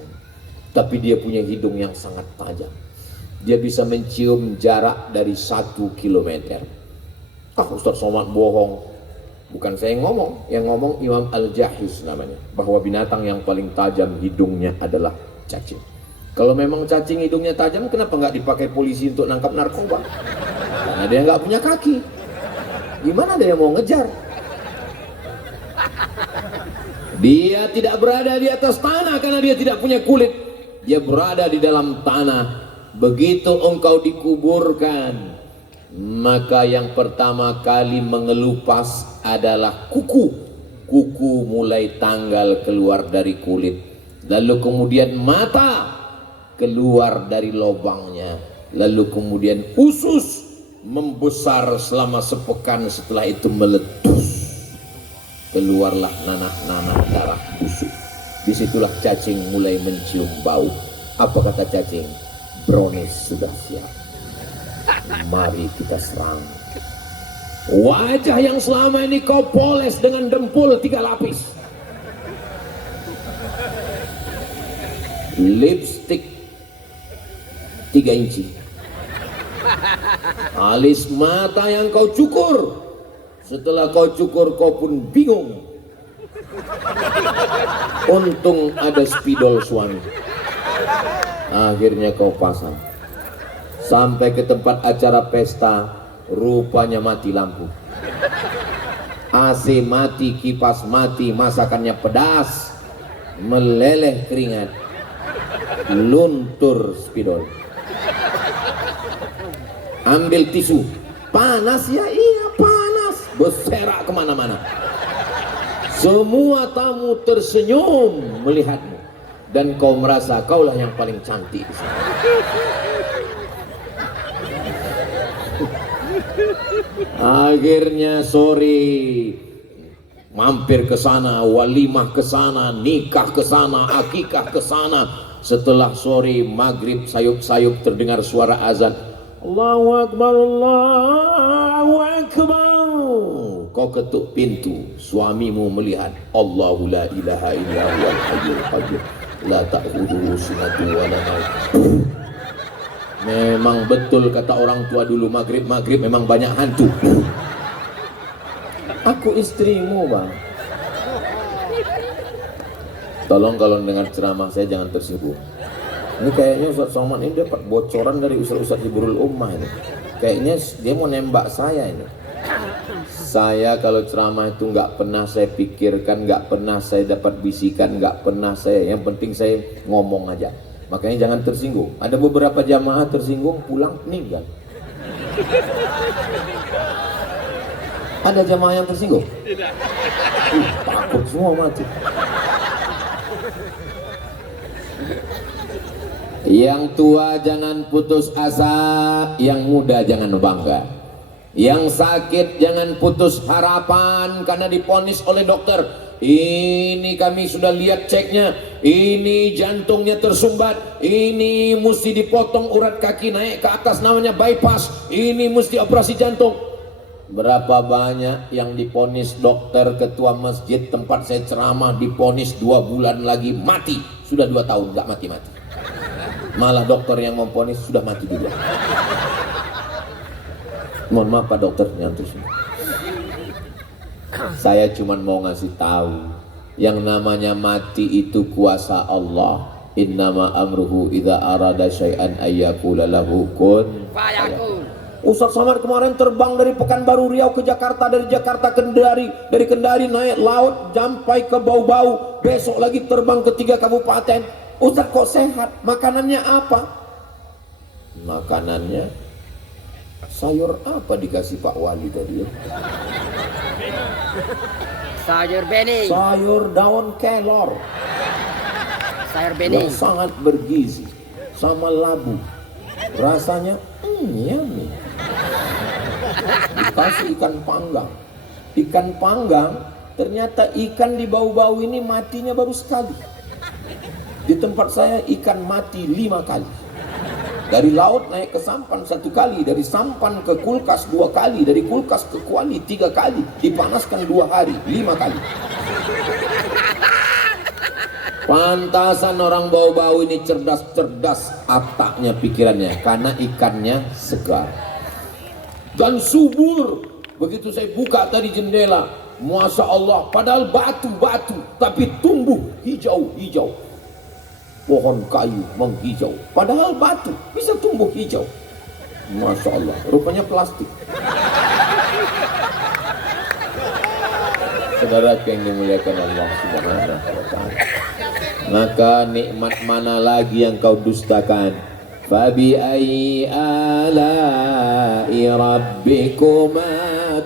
Tapi dia punya hidung yang sangat tajam. Dia bisa mencium jarak dari 1 kilometer. Ustaz Somad bohong. Bukan saya yang ngomong, yang ngomong Imam Al-Jahiz namanya, bahwa binatang yang paling tajam hidungnya adalah cacing. Kalau memang cacing hidungnya tajam, kenapa nggak dipakai polisi untuk nangkap narkoba? Karena dia nggak punya kaki. Gimana dia mau ngejar? Dia tidak berada di atas tanah karena dia tidak punya kulit. Dia berada di dalam tanah. Begitu engkau dikuburkan, maka yang pertama kali mengelupas adalah kuku. Kuku mulai tanggal keluar dari kulit. Lalu kemudian mata keluar dari lubangnya. Lalu kemudian usus membesar selama sepekan, setelah itu meletus. Keluarlah nanah-nanah darah busuk. Disitulah cacing mulai mencium bau. Apa kata cacing? Brownies sudah siap. Mari kita serang. Wajah yang selama ini kau poles dengan dempul 3 lapis, lipstick 3 inci, alis mata yang kau cukur. Setelah kau cukur kau pun bingung. Untung ada spidol suami. Akhirnya kau pasang. Sampai ke tempat acara pesta, rupanya mati lampu, AC mati, kipas mati, masakannya pedas, meleleh keringat, luntur spidol. Ambil tisu, panas ya, iya panas, berserak kemana-mana. Semua tamu tersenyum melihatmu, dan kau merasa kaulah yang paling cantik di sana. Akhirnya sore mampir ke sana, walimah ke sana, nikah ke sana, akikah ke sana. Setelah sore maghrib sayup-sayup terdengar suara azan. Allahu Akbar, Allahu Akbar. kau ketuk pintu, suamimu melihat Allahu la ilaha illa huwal hayyul qayyum la ta'khudhuhu sinatun wa la naum. Memang betul kata orang tua dulu, maghrib memang banyak hantu. Aku istrimu, Bang. Tolong kalau dengar ceramah saya jangan tersinggung. Ini kayaknya Ustaz Somad ini dapat bocoran dari Ustaz Hibrul Ummah ini. Kayaknya dia mau nembak saya ini. Saya kalau ceramah itu nggak pernah saya pikirkan, nggak pernah saya dapat bisikan, nggak pernah saya. Yang penting saya ngomong aja. Makanya jangan tersinggung. Ada beberapa jamaah tersinggung pulang meninggal. Ada jamaah yang tersinggung? Tidak. Takut semua mati. Yang tua jangan putus asa, yang muda jangan bangga. Yang sakit jangan putus harapan karena diponis oleh dokter. Ini kami sudah lihat ceknya, ini jantungnya tersumbat, ini mesti dipotong urat kaki naik ke atas namanya bypass, ini mesti operasi jantung. Berapa banyak yang diponis dokter, ketua masjid tempat saya ceramah diponis 2 bulan lagi mati, sudah 2 tahun nggak mati-mati. Malah dokter yang memponis sudah mati juga. Mohon maaf Pak dokter, nyantus. Saya cuma mau ngasih tahu, yang namanya mati itu kuasa Allah. Innama amruhu idza arada syai'an ayyaqula lahu kun fayakun. Ustaz Somad kemarin terbang dari Pekanbaru Riau ke Jakarta, dari Jakarta Kendari, dari Kendari naik laut sampai ke Bau-Bau, besok lagi terbang ke 3 kabupaten. Ustaz kok sehat? Makanannya apa? Makanannya sayur apa dikasih Pak Wali tadi ya? Sayur bening. Sayur daun kelor. Sayur bening. Yang sangat bergizi sama labu. Rasanya yummy. Dikasih ikan panggang. Ikan panggang, ternyata ikan di Bau-Bau ini matinya baru sekali. Di tempat saya ikan mati 5 kali. Dari laut naik ke sampan 1 kali, dari sampan ke kulkas 2 kali, dari kulkas ke kuali 3 kali, dipanaskan 2 hari, 5 kali. Pantasan orang Bau-Bau ini cerdas-cerdas otaknya, pikirannya, karena ikannya segar dan subur. Begitu saya buka tadi jendela, Masya Allah, padahal batu-batu tapi tumbuh hijau-hijau. Pohon kayu menghijau, padahal batu bisa tumbuh hijau. Masya Allah, rupanya plastik. Saudara yang dimuliakan Allah Subhanahu wa ta'ala, maka nikmat mana lagi yang kau dustakan? Fabi ayyi ala'i rabbikuma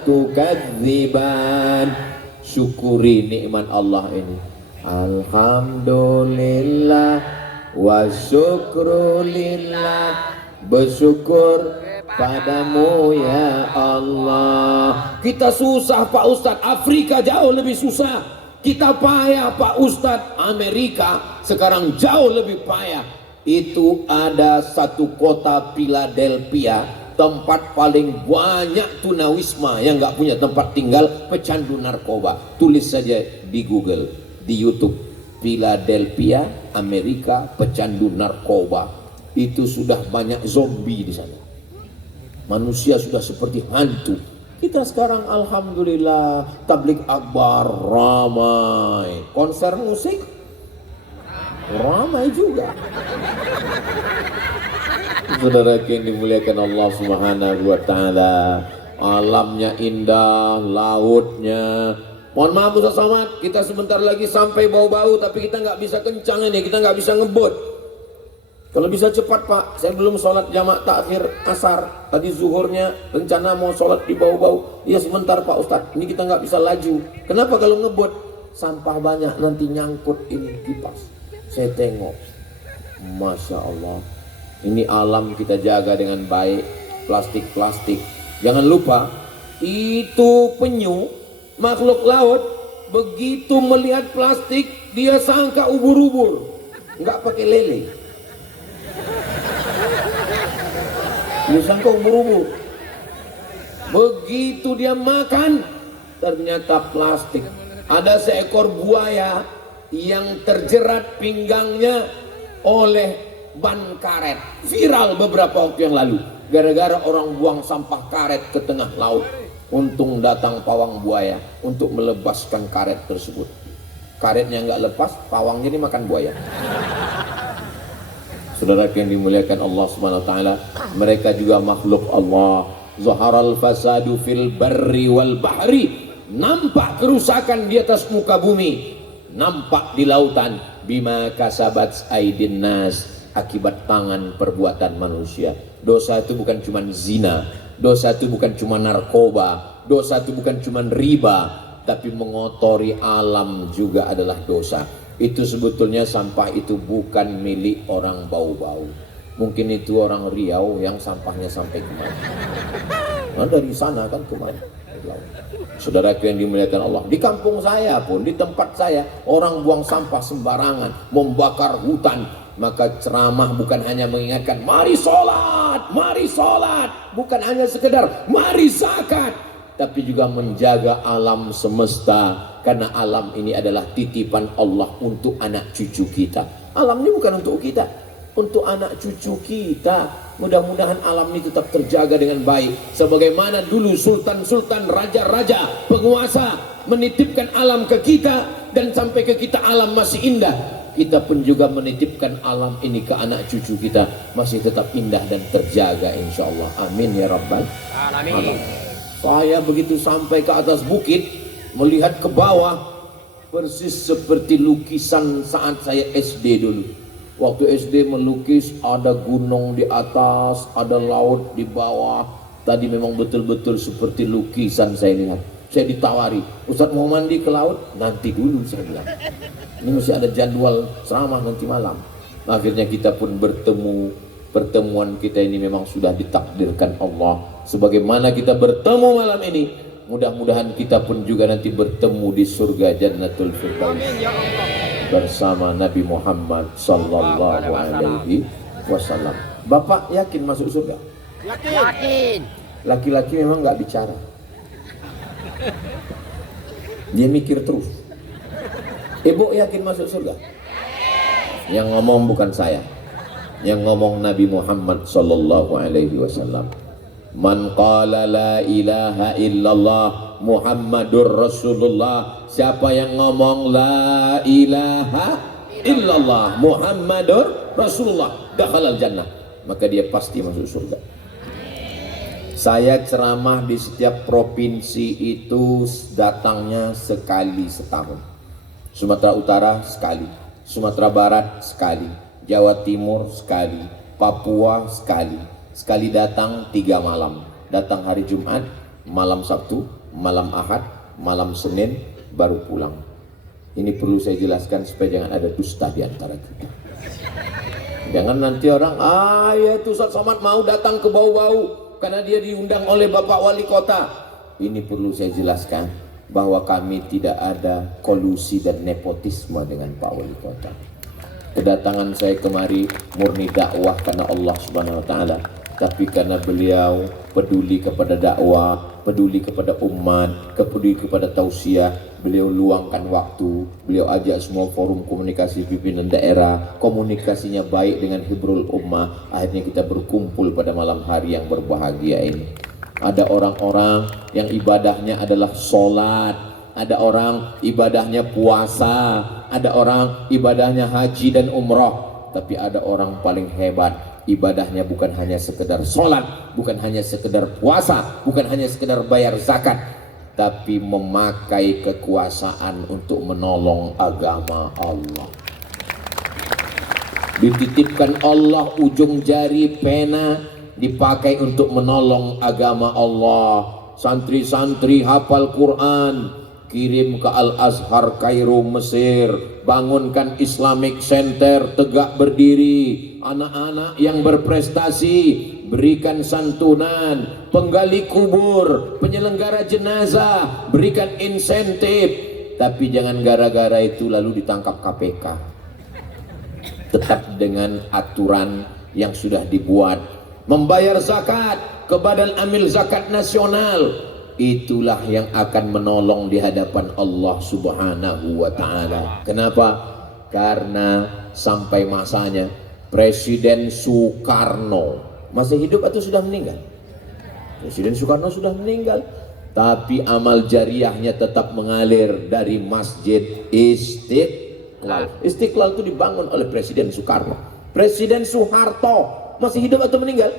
tukadziban. Syukuri nikmat Allah ini. Alhamdulillah wa syukrulillah, bersyukur padamu ya Allah. Kita susah Pak Ustadz, Afrika jauh lebih susah. Kita payah Pak Ustadz, Amerika sekarang jauh lebih payah. Itu ada satu kota Philadelphia, tempat paling banyak tunawisma yang nggak punya tempat tinggal, pecandu narkoba. Tulis saja di Google, di YouTube, Philadelphia, Amerika, pecandu narkoba. Itu sudah banyak zombie di sana. Manusia sudah seperti hantu. Kita sekarang alhamdulillah tablik akbar ramai, konser musik ramai juga. Saudara yang dimuliakan Allah Subhanahu wa ta'ala, alamnya indah, lautnya. Mohon maaf Ustaz Somad, kita sebentar lagi sampai Bau-Bau, tapi kita nggak bisa kencang ini, kita nggak bisa ngebut. Kalau bisa cepat Pak, saya belum sholat jamak takhir asar. Tadi zuhurnya rencana mau sholat di Bau-Bau. Ya sebentar Pak Ustadz, ini kita nggak bisa laju. Kenapa kalau ngebut? Sampah banyak, nanti nyangkut ini kipas. Saya tengok, Masya Allah, ini alam kita jaga dengan baik. Plastik-plastik, jangan lupa, itu penyu, makhluk laut, begitu melihat plastik, dia sangka ubur-ubur, nggak pakai lele. Dia sangka ubur-ubur. Begitu dia makan, ternyata plastik. Ada seekor buaya yang terjerat pinggangnya oleh ban karet. Viral beberapa waktu yang lalu. Gara-gara orang buang sampah karet ke tengah laut. Untung datang pawang buaya untuk melepaskan karet tersebut. Karetnya nggak lepas, pawangnya dimakan buaya. Saudara yang dimuliakan Allah Subhanahu wa taala, mereka juga makhluk Allah. Zaharal fasadu fil barri wal bahri. Nampak kerusakan di atas muka bumi, nampak di lautan. Bima kasabat aidin nas, akibat tangan perbuatan manusia. Dosa itu bukan cuma zina, dosa itu bukan cuma narkoba, dosa itu bukan cuma riba, tapi mengotori alam juga adalah dosa. Itu sebetulnya sampah itu bukan milik orang bau-bau. Mungkin itu orang Riau yang sampahnya sampai kemana. Nah, dari sana kan kemana. Saudaraku yang dimuliakan Allah, di kampung saya pun, di tempat saya, orang buang sampah sembarangan, membakar hutan. Maka ceramah bukan hanya mengingatkan mari sholat, bukan hanya sekedar mari zakat, tapi juga menjaga alam semesta, karena alam ini adalah titipan Allah untuk anak cucu kita. Alam ini bukan untuk kita, untuk anak cucu kita. Mudah-mudahan alam ini tetap terjaga dengan baik, sebagaimana dulu sultan-sultan, raja-raja, penguasa menitipkan alam ke kita, dan sampai ke kita alam masih indah. Kita pun juga menitipkan alam ini ke anak cucu kita, masih tetap indah dan terjaga insya Allah. Amin ya rabbal alamin. Saya begitu sampai ke atas bukit, melihat ke bawah, persis seperti lukisan saat saya SD dulu. Waktu SD melukis, ada gunung di atas, ada laut di bawah. Tadi memang betul-betul seperti lukisan saya lihat. Saya ditawari, Ustadz mau mandi ke laut? Nanti dulu, saya bilang. Ini masih ada jadwal ceramah nanti malam. Akhirnya kita pun bertemu. Pertemuan kita ini memang sudah ditakdirkan Allah. Sebagaimana kita bertemu malam ini, mudah-mudahan kita pun juga nanti bertemu di surga Jannatul Firdaus bersama Nabi Muhammad sallallahu alaihi wasallam. Bapak yakin masuk surga? Yakin. Laki-laki memang nggak bicara. Dia mikir terus. Ibu yakin masuk surga? Yang ngomong bukan saya, yang ngomong Nabi Muhammad sallallahu alaihi wasallam. Man qala la ilaha illallah Muhammadur Rasulullah. Siapa yang ngomong la ilaha illallah Muhammadur Rasulullah, dakhalal jannah, maka dia pasti masuk surga. Saya ceramah di setiap provinsi itu datangnya sekali setahun. Sumatera Utara sekali, Sumatera Barat sekali, Jawa Timur sekali, Papua sekali. Sekali datang 3 malam. Datang hari Jumat, malam Sabtu, malam Ahad, malam Senin, baru pulang. Ini perlu saya jelaskan supaya jangan ada dusta di antara kita. Jangan nanti orang, ya itu Ustaz Somad mau datang ke bau-bau karena dia diundang oleh Bapak Wali Kota. Ini perlu saya jelaskan bahwa kami tidak ada kolusi dan nepotisme dengan Pak Wali Kota. Kedatangan saya kemari murni dakwah karena Allah Subhanahu wa taala, tapi karena beliau peduli kepada dakwah, peduli kepada umat, peduli kepada tausiah, beliau luangkan waktu, beliau ajak semua forum komunikasi pimpinan daerah, komunikasinya baik dengan hibrul ummah. Akhirnya kita berkumpul pada malam hari yang berbahagia ini. Ada orang-orang yang ibadahnya adalah sholat, ada orang ibadahnya puasa, ada orang ibadahnya haji dan umrah, tapi ada orang paling hebat, ibadahnya bukan hanya sekedar sholat, bukan hanya sekedar puasa, bukan hanya sekedar bayar zakat, tapi memakai kekuasaan untuk menolong agama Allah. Dititipkan Allah ujung jari pena, dipakai untuk menolong agama Allah. Santri-santri hafal Quran, kirim ke Al-Azhar Kairo Mesir, bangunkan Islamic Center tegak berdiri. Anak-anak yang berprestasi berikan santunan, penggali kubur, penyelenggara jenazah berikan insentif. Tapi jangan gara-gara itu lalu ditangkap KPK. Tetap dengan aturan yang sudah dibuat. Membayar zakat ke Badan Amil Zakat Nasional, itulah yang akan menolong di hadapan Allah Subhanahu wa Ta'ala. Kenapa? Karena sampai masanya Presiden Soekarno masih hidup atau sudah meninggal? Presiden Soekarno sudah meninggal, tapi amal jariahnya tetap mengalir dari Masjid Istiqlal. Istiqlal itu dibangun oleh Presiden Soekarno. Presiden Soeharto masih hidup atau meninggal?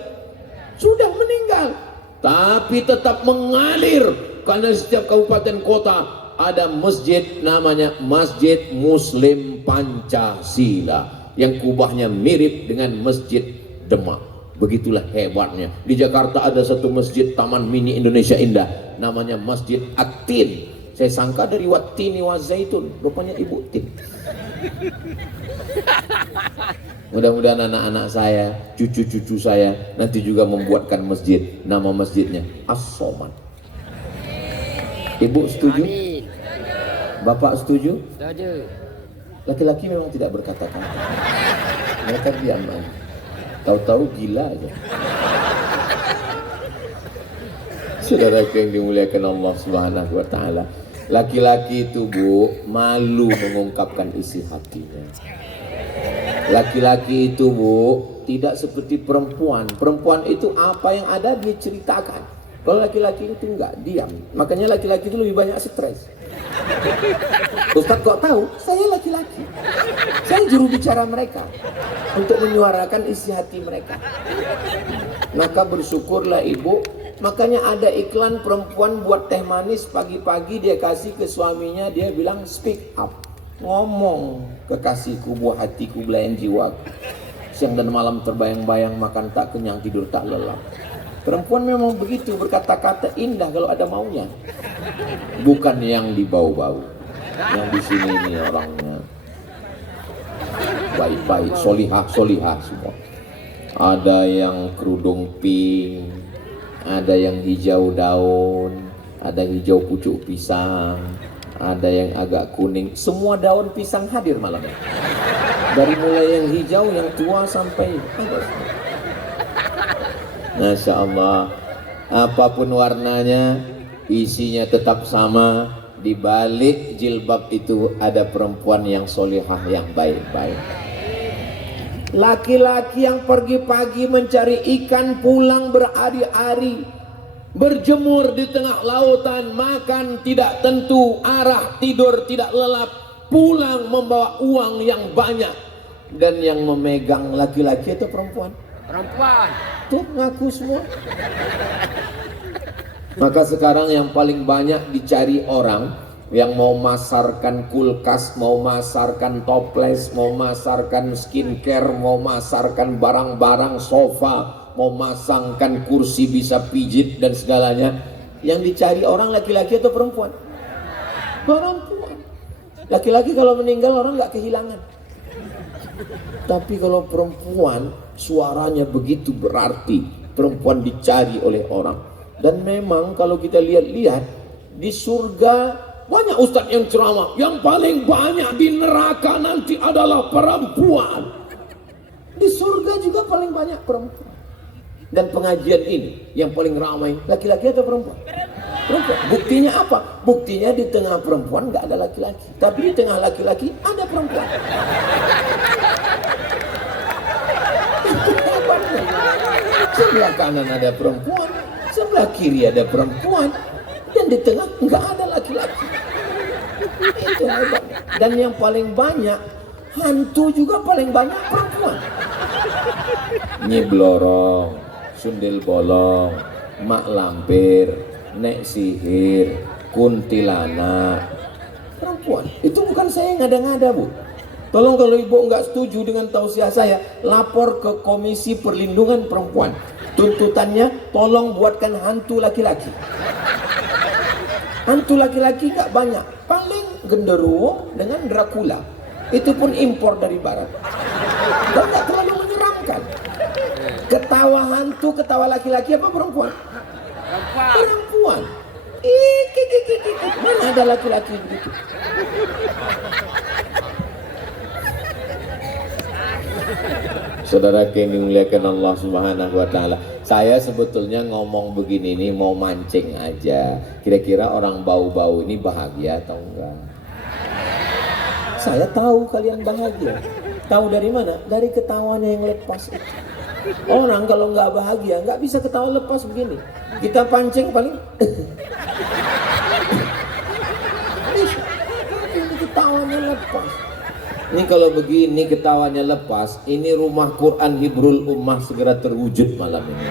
Sudah meninggal, tapi tetap mengalir karena setiap kabupaten kota ada masjid namanya Masjid Muslim Pancasila yang kubahnya mirip dengan Masjid Demak. Begitulah hebatnya. Di Jakarta ada satu masjid Taman Mini Indonesia Indah namanya Masjid At-Tin. Saya sangka dari Wattini wa Zaitun, rupanya Ibu Tin. Mudah-mudahan anak-anak saya, cucu-cucu saya nanti juga membuatkan masjid. Nama masjidnya As-Somad. Ibu setuju? Amin. Bapak setuju? Setuju. Laki-laki memang tidak berkata-kata. Mereka diam aja. Tahu-tahu gila aja. Saudara yang dimuliakan Allah Subhanahu wa Ta'ala, laki-laki itu, Bu, malu mengungkapkan isi hatinya. Laki-laki itu, Bu, tidak seperti perempuan. Perempuan itu apa yang ada dia ceritakan. Kalau laki-laki itu enggak, diam. Makanya laki-laki itu lebih banyak stres. Ustadz kok tahu? Saya laki-laki. Saya juru bicara mereka untuk menyuarakan isi hati mereka. Maka bersyukurlah ibu. Makanya ada iklan perempuan buat teh manis pagi-pagi dia kasih ke suaminya, dia bilang speak up. Ngomong, kekasihku, buah hatiku, belayan jiwaku. Siang dan malam terbayang-bayang, makan tak kenyang, tidur tak lelap. Perempuan memang begitu, berkata-kata indah kalau ada maunya. Bukan yang dibau-bau. Yang di sini ini orangnya baik-baik, solihah semua. Ada yang kerudung pink, ada yang hijau daun, ada yang hijau pucuk pisang, ada yang agak kuning. Semua daun pisang hadir malam ini. Dari mulai yang hijau, yang tua sampai ada semua. Masya Allah, apapun warnanya, isinya tetap sama. Di balik jilbab itu ada perempuan yang solihah, yang baik-baik. Laki-laki yang pergi pagi mencari ikan, pulang berhari-hari, berjemur di tengah lautan, makan tidak tentu arah, tidur tidak lelap, pulang membawa uang yang banyak. Dan yang memegang laki-laki itu perempuan. Perempuan. Tuh ngaku semua. Maka sekarang yang paling banyak dicari orang yang mau masarkan kulkas, mau masarkan toples, mau masarkan skincare, mau masarkan barang-barang sofa, mau masangkan kursi bisa pijit dan segalanya. Yang dicari orang laki-laki atau perempuan? Perempuan. Laki-laki kalau meninggal orang nggak kehilangan. Tapi kalau perempuan suaranya begitu berarti, perempuan dicari oleh orang. Dan memang kalau kita lihat-lihat di surga banyak ustadz yang ceramah, yang paling banyak di neraka nanti adalah perempuan. Di surga juga paling banyak perempuan. Dan pengajian ini yang paling ramai laki-laki atau perempuan? Perempuan. Buktinya apa? Buktinya di tengah perempuan nggak ada laki-laki, tapi di tengah laki-laki ada perempuan. Sebelah kanan ada perempuan, sebelah kiri ada perempuan, dan di tengah nggak ada laki-laki. Itu hebatnya. Dan yang paling banyak hantu juga paling banyak perempuan. Nyi Blorong, Sundel Bolong, Mak Lampir, Nek Sihir, Kuntilanak, perempuan. Itu bukan saya yang ngada-ngada, Bu. Tolong kalau ibu nggak setuju dengan tausiah saya, lapor ke Komisi Perlindungan Perempuan. Tuntutannya, tolong buatkan hantu laki-laki. Hantu laki-laki nggak banyak, paling genderuwo dengan Dracula. Itu pun impor dari barat. Dan nggak terlalu menyeramkan. Ketawa hantu, ketawa laki-laki apa perempuan? Perempuan. Mana ada laki-laki begitu? Saudara yang dimuliakan Allah Subhanahu wa Ta'ala, Saya sebetulnya ngomong begini ini mau mancing aja. Kira-kira orang bau-bau ini bahagia atau enggak? Saya tahu kalian bahagia. Tahu dari mana? Dari ketawanya yang lepas itu. Orang kalau nggak bahagia nggak bisa ketawa lepas begini. Kita pancing paling ini ketawanya lepas. Ini kalau begini ketawanya lepas, ini rumah Quran Hibrul Ummah segera terwujud malam ini.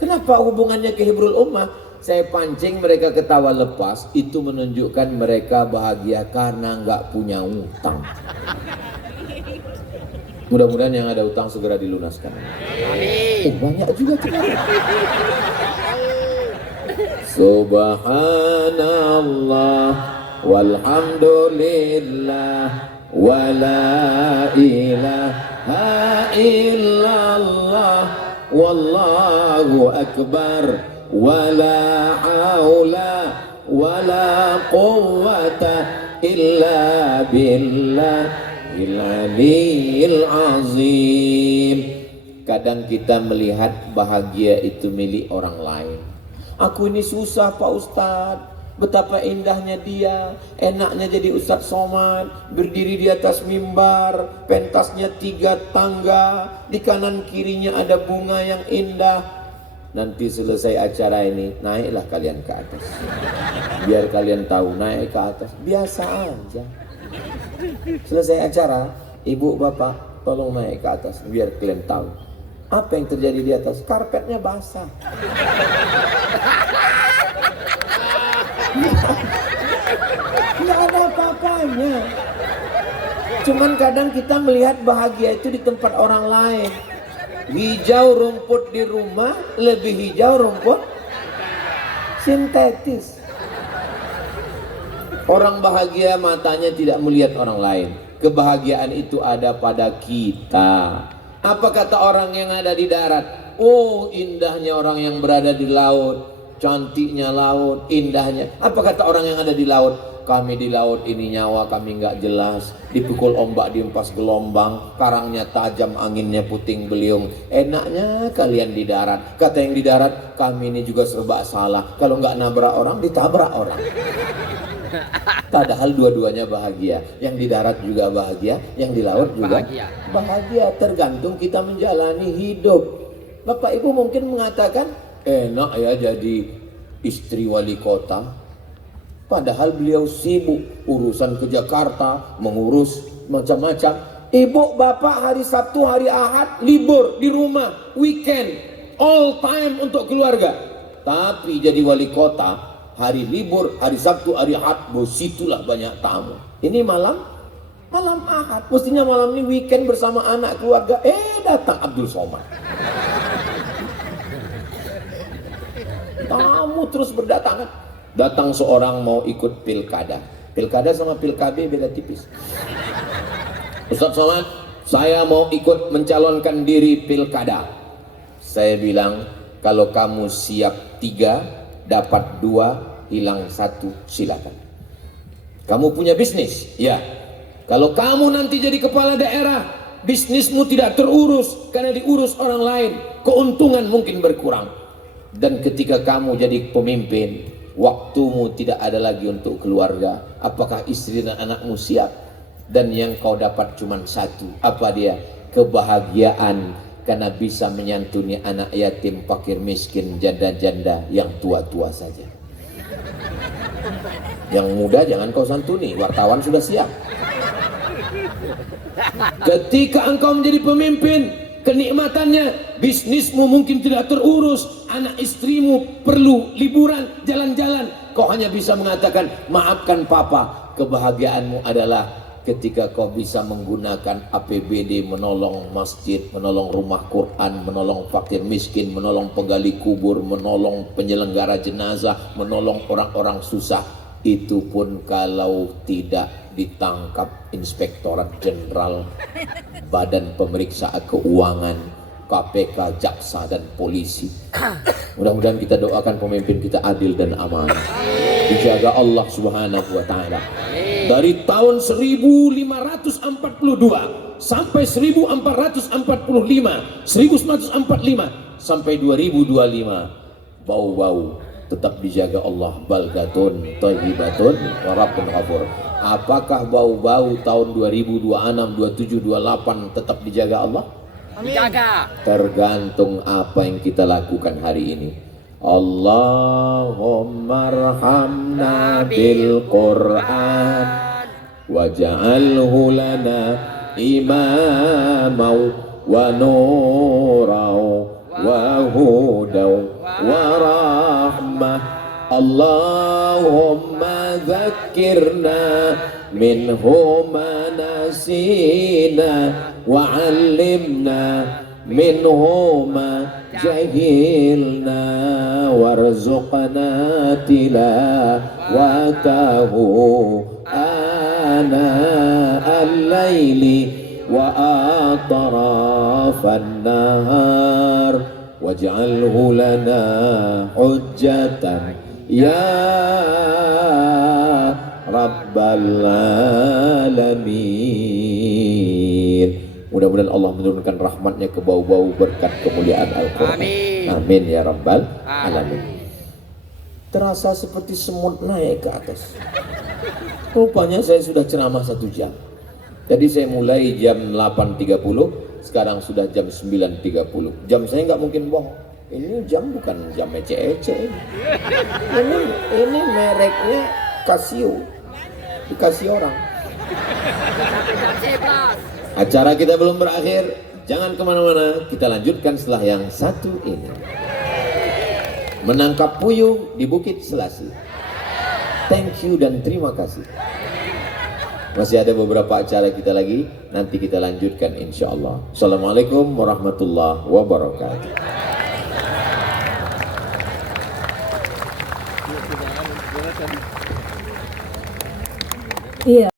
Kenapa hubungannya ke Hibrul Ummah? Saya pancing mereka ketawa lepas, itu menunjukkan mereka bahagia karena nggak punya utang. Mudah-mudahan yang ada utang segera dilunaskan. Amin. Banyak juga ternyata. Subhanallah walhamdulillah wala ilaha illallah wallahu akbar wala haula wala quwwata illa billahil aliyil azim. Kadang kita melihat bahagia itu milik orang lain. Aku ini susah Pak Ustadz, betapa indahnya dia, enaknya jadi Ustadz Somad, berdiri di atas mimbar, pentasnya 3 tangga, di kanan kirinya ada bunga yang indah. Nanti selesai acara ini, naiklah kalian ke atas. Biar kalian tahu, naik ke atas, biasa aja. Selesai acara, ibu bapak tolong naik ke atas, biar kalian tahu. Apa yang terjadi di atas? Karpetnya basah. Nggak ada apa-apanya. Cuman kadang kita melihat bahagia itu di tempat orang lain. Hijau rumput di rumah lebih hijau rumput sintetis. Orang bahagia matanya tidak melihat orang lain. Kebahagiaan itu ada pada kita. Apa kata orang yang ada di darat? Oh, indahnya orang yang berada di laut. Cantiknya laut, indahnya. Apa kata orang yang ada di laut? Kami di laut ini nyawa kami nggak jelas, dipukul ombak diempas gelombang, karangnya tajam, anginnya puting beliung. Enaknya kalian di darat. Kata yang di darat, kami ini juga serba salah. Kalau nggak nabrak orang, ditabrak orang. Padahal dua-duanya bahagia. Yang di darat juga bahagia, yang di laut juga bahagia. Tergantung kita menjalani hidup. Bapak Ibu mungkin mengatakan, enak ya jadi istri wali kota. Padahal beliau sibuk urusan ke Jakarta, mengurus macam-macam. Ibu bapak hari Sabtu, hari Ahad libur di rumah, weekend, all time untuk keluarga. Tapi jadi wali kota, hari libur, hari Sabtu, hari Ahad, situlah banyak tamu. Ini malam Ahad, mestinya malam ini weekend bersama anak keluarga. Datang Abdul Somad. Tamu terus berdatangan. Datang seorang mau ikut pilkada. Pilkada sama pilkada beda tipis. Ustadz Somad, saya mau ikut mencalonkan diri pilkada. Saya bilang, kalau kamu siap 3, dapat 2, hilang 1, silakan. Kamu punya bisnis? Ya. Kalau kamu nanti jadi kepala daerah, bisnismu tidak terurus karena diurus orang lain, keuntungan mungkin berkurang. Dan ketika kamu jadi pemimpin, waktumu tidak ada lagi untuk keluarga. Apakah istri dan anakmu siap? Dan yang kau dapat cuma 1. Apa dia? Kebahagiaan karena bisa menyantuni anak yatim, fakir miskin, janda-janda yang tua-tua saja. Yang muda jangan kau santuni, wartawan sudah siap. Ketika engkau menjadi pemimpin, kenikmatannya, bisnismu mungkin tidak terurus, anak istrimu perlu liburan, jalan-jalan. Kau hanya bisa mengatakan, maafkan papa. Kebahagiaanmu adalah ketika kau bisa menggunakan APBD, menolong masjid, menolong rumah Quran, menolong fakir miskin, menolong penggali kubur, menolong penyelenggara jenazah, menolong orang-orang susah. Itu pun kalau tidak ditangkap Inspektorat Jenderal, Badan Pemeriksa Keuangan, KPK, jaksa dan polisi. Mudah-mudahan kita doakan pemimpin kita adil dan amanah, dijaga Allah Subhanahu wa taala. Dari tahun 1542 sampai 1445, 1945 sampai 2025. Bau-bau tetap dijaga Allah. Baldatun thayyibatun wa rabbun ghafur. Apakah bau-bau tahun 2026, 27, 28 tetap dijaga Allah? Dijaga. Tergantung apa yang kita lakukan hari ini. Allahumma arhamna bil Qur'an waj'alhu lana imamau wa nurau wa hudau wa rahmah. Allahumma dhakkirna minhu ma nasina wa 'allimna minhu ma jahilna warzuqna tilawatahu ana al-laili wa atrafan nahar waj'alhu lana hujjatan ya rabbal alamin. Mudah-mudahan Allah menurunkan rahmatnya ke bau-bau berkat kemuliaan Al-Quran. Amin. Amin ya rabbal alamin. Terasa seperti semut naik ke atas. Rupanya saya sudah ceramah 1 jam. Jadi saya mulai jam 8.30, sekarang sudah jam 9.30. Jam saya nggak mungkin bohong. Ini jam bukan jam ece-ece. Ini mereknya Casio. Dikasih orang. Acara kita belum berakhir. Jangan kemana-mana. Kita lanjutkan setelah yang satu ini. Menangkap puyuh di Bukit Selasi. Thank you dan terima kasih. Masih ada beberapa acara kita lagi. Nanti kita lanjutkan insya Allah. Assalamualaikum warahmatullahi wabarakatuh. Iya.